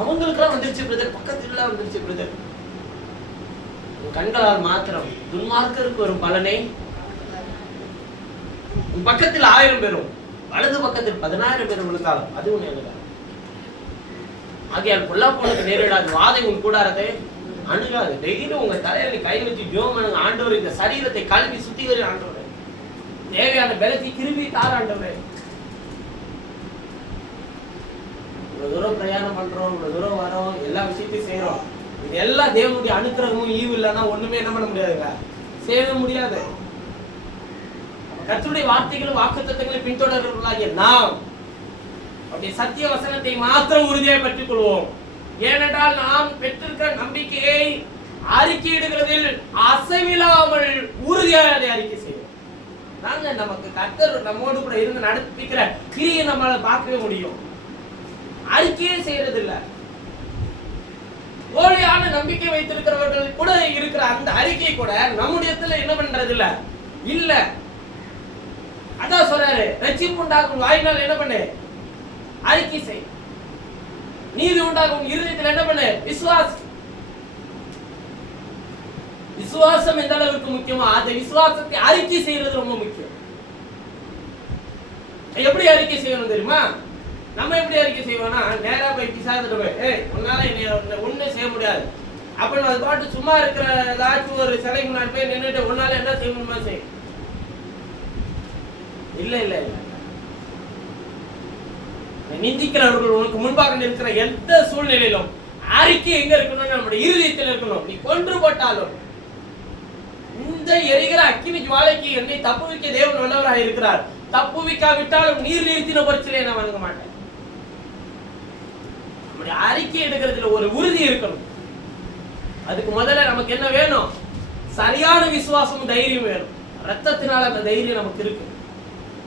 அவங்களுக்குலாம் வந்துருச்சு பிரதர், பக்கத்துல வந்துருச்சு பிரதர். கண்களால் மாத்திரம் துன்மார்க்கருக்கு வரும் பலனை உன் பக்கத்தில் 1000 பேரும் வலது பக்கத்தில் 10000 பேரும் விழுந்தாலும் அது உன்னை அணுகாது. ஆகையால் பொல்லாப்பனுக்கு நேரிடாது, வாதை உன் கூடாரத்தை அணுகாது. டெய்லி உங்க தலையில கை வச்சு ஜெபம் பண்ணுங்க. ஆண்டவர் இந்த சரீரத்தை கழுவி சுத்திகரி ஆண்டவர், தேவையான பலத்தை திரும்பி தாராண்டவரே. இவ்வளவு தூரம் பிரயாணம் பண்றோம், இவ்வளவு தூரம் வரோம், எல்லா விஷயத்தையும் செய்யறோம். இது எல்லாம் தேவனுடைய அனுக்கிரகமும் ஈவு இல்லைன்னா ஒண்ணுமே என்ன பண்ண முடியாதுங்க, செய்ய முடியாது. கர்த்தருடைய வார்த்தைகளும் வாக்குத்தத்தங்களை பின்தொடர்கிறவர்களாகிய நாம் அப்படி சத்திய வசனத்தை மாத்திரம் உறுதியாக பெற்றுக் கொள்வோம். ஏனென்றால் நாம் பெற்றிருக்கிற நம்பிக்கையை அறிக்கையிடுகிறதில் அசைவில்லாமல் உறுதியாக அதை அறிக்கை செய்வோம். நாங்க நமக்கு கர்த்தர் நம்மோடு கூட இருந்து நடப்பிக்கிற கிரியை நம்மளால பார்க்கவே முடியும். அறிக்கையே செய்யறது இல்ல. போலியான நம்பிக்கை வைத்திருக்கிறவர்கள் கூட இருக்கிற அந்த அறிக்கை கூட நம்முடைய என்ன பண்றது இல்ல. இல்ல அதான் சொல்றாரு, ரட்சிப்பு உண்டாகும் வாயினால் என்ன பண்ணு, அறிக்கை செய். நீதி உண்டாகும் இருதயத்தில் என்ன பண்ணு, விசுவாசம். விசுவாசம் எந்த அளவுக்கு முக்கியமோ அந்த விசுவாசத்தை அறிக்கை செய்யறது ரொம்ப முக்கியம். எப்படி அறிக்கை செய்யணும் தெரியுமா? நம்ம எப்படி அறிக்கை செய்வோம்னா, நேரா போய் பிசாசுட்டு போய் உன்னால ஒண்ணு செய்ய முடியாது அப்படின்னு அது பாட்டு சும்மா இருக்கிற ஏதாச்சும் ஒரு சிலை முன்னாடி போய் நின்றுட்டு உன்னால என்ன செய்ய முடியுமா செய். இல்ல இல்ல இல்ல, நிந்திக்கிறவர்கள் உனக்கு முன்பாக இருக்கிற எந்த சூழ்நிலையிலும் அறிக்கை எங்க இருக்கணும், நம்முடைய இருதயத்தில் இருக்கணும். நீ கொன்று போட்டாலும் இந்த எரிகிற அக்கினி ஜுவாலைக்கு என்னை தப்புவிக்க தேவன் வல்லவராக இருக்கிறார். தப்புவிக்காவிட்டாலும் நீர் நிறுத்தின பரிசிலே நான் வணங்க மாட்டேன். நம்முடைய அறிக்கை எடுக்கிறதுல ஒரு உறுதி இருக்கணும். அதுக்கு முதல்ல நமக்கு என்ன வேணும், சரியான விசுவாசமும் தைரியம் வேணும். ரத்தத்தினால அந்த தைரியம் நமக்கு இருக்கு.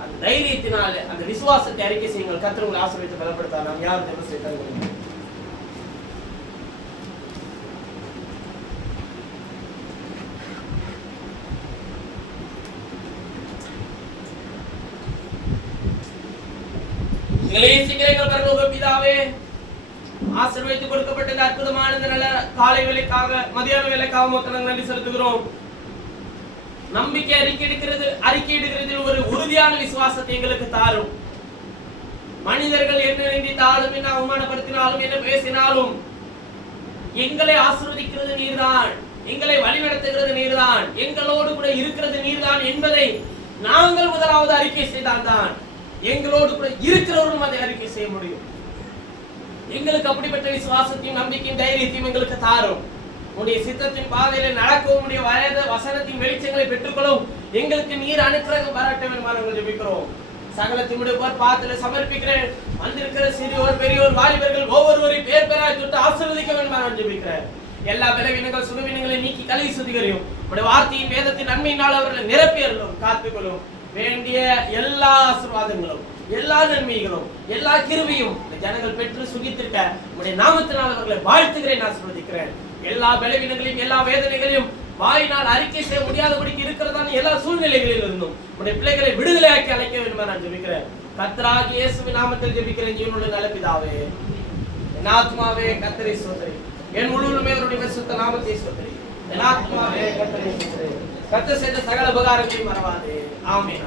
அந்த தைரியத்தினால அந்த விசுவாசத்தை அறிக்கை செய்யுங்கள். கர்த்தர் உங்களை ஆசீர்வதித்து பலப்படுத்தார். நாம் யாரும் தேவ செய்தார்கள். எங்களை சீக்கிரங்கள் பரலோக பிதாவே, ஆசீர்வதித்து கொடுக்கப்பட்ட இந்த அற்புதமான இந்த நல்ல காலை வேலைக்காக மதியான வேலைக்காக மக்கள் நன்றி செலுத்துகிறோம். நம்பிக்கை அறிக்கை எடுக்கிறதில் ஒரு உறுதியான விசுவாசத்தை எங்களுக்கு தாரும். மனிதர்கள் என்ன நினைத்தாலும், என்ன அவமானப்படுத்தினாலும், என்ன பேசினாலும் எங்களை ஆசீர்வதிக்கிறது நீர்தான், எங்களை வழிநடத்துகிறது நீர்தான், எங்களோடு கூட இருக்கிறது நீர்தான் என்பதை நாங்கள் முதலாவது அறிக்கை செய்தால்தான் எங்களோடு கூட இருக்கிறவர்களும் அதை அறிக்கை செய்ய முடியும். எங்களுக்கு அப்படிப்பட்ட விசுவாசத்தையும் நம்பிக்கையும் தைரியத்தையும் எங்களுக்கு தாரும். உடைய சித்தத்தின் பாதையில நடக்கவும் உடைய வசனத்தின் வெளிச்சங்களை பெற்றுக்கொள்ளும் எங்களுக்கு நீர் அனுக்கிரகம் பாராட்ட வேண்டும் நாங்கள் ஜெபிக்கிறோம். சகலத்தினுடைய பாத்திர சமர்ப்பிக்கிறேன். வந்திருக்கிற சிறியோர் பெரியோர் வாலிபர்கள் ஒவ்வொருவரையும் பேர் பேராய் தொட்டு ஆசீர்வதிக்க வேண்டும் நான் ஜெபிக்கிறேன். எல்லா பலவீனங்கள் சுகவீனங்களை நீக்கி கழுவி சுத்திகரியும். உடைய வார்த்தையின் வேதத்தின் நன்மையினால் அவர்களை நிரப்பியறலும் காத்துக்கொள்ளும். வேண்டிய எல்லா ஆசீர்வாதங்களும் எல்லா நன்மைகளும் எல்லா கிருபையும் இந்த ஜனங்கள் பெற்று சுகித்திருக்க உடைய நாமத்தினால் அவர்களை வாழ்த்துகிறேன், ஆசீர்வதிக்கிறேன். எல்லா பலவீனங்களையும் எல்லா வேதனைகளையும் வாயினால் அறிக்கை செய்ய முடியாதபடிக்கு இருக்கிறதான எல்லா சூழ்நிலைகளில் இருந்தும் உடைய பிள்ளைகளை விடுதலையாக்கி அழைக்க வேண்டும் நான் ஜெபிக்கிறேன். கர்த்தராகிய இயேசுவின் நாமத்தில் ஜெபிக்கிறேன் ஜீவனுள்ள நல்ல பிதாவே. என் ஆத்மாவே கர்த்தரை ஸ்தோத்திரி, என் முழுவதுமே அவருடைய பரிசுத்த நாமத்தை ஸ்தோத்திரி. என் ஆத்மாவே கர்த்தரை ஸ்தோத்திரி, கர்த்தர் செய்த சகல உபகாரங்களையும் மறவாதே. ஆமென்.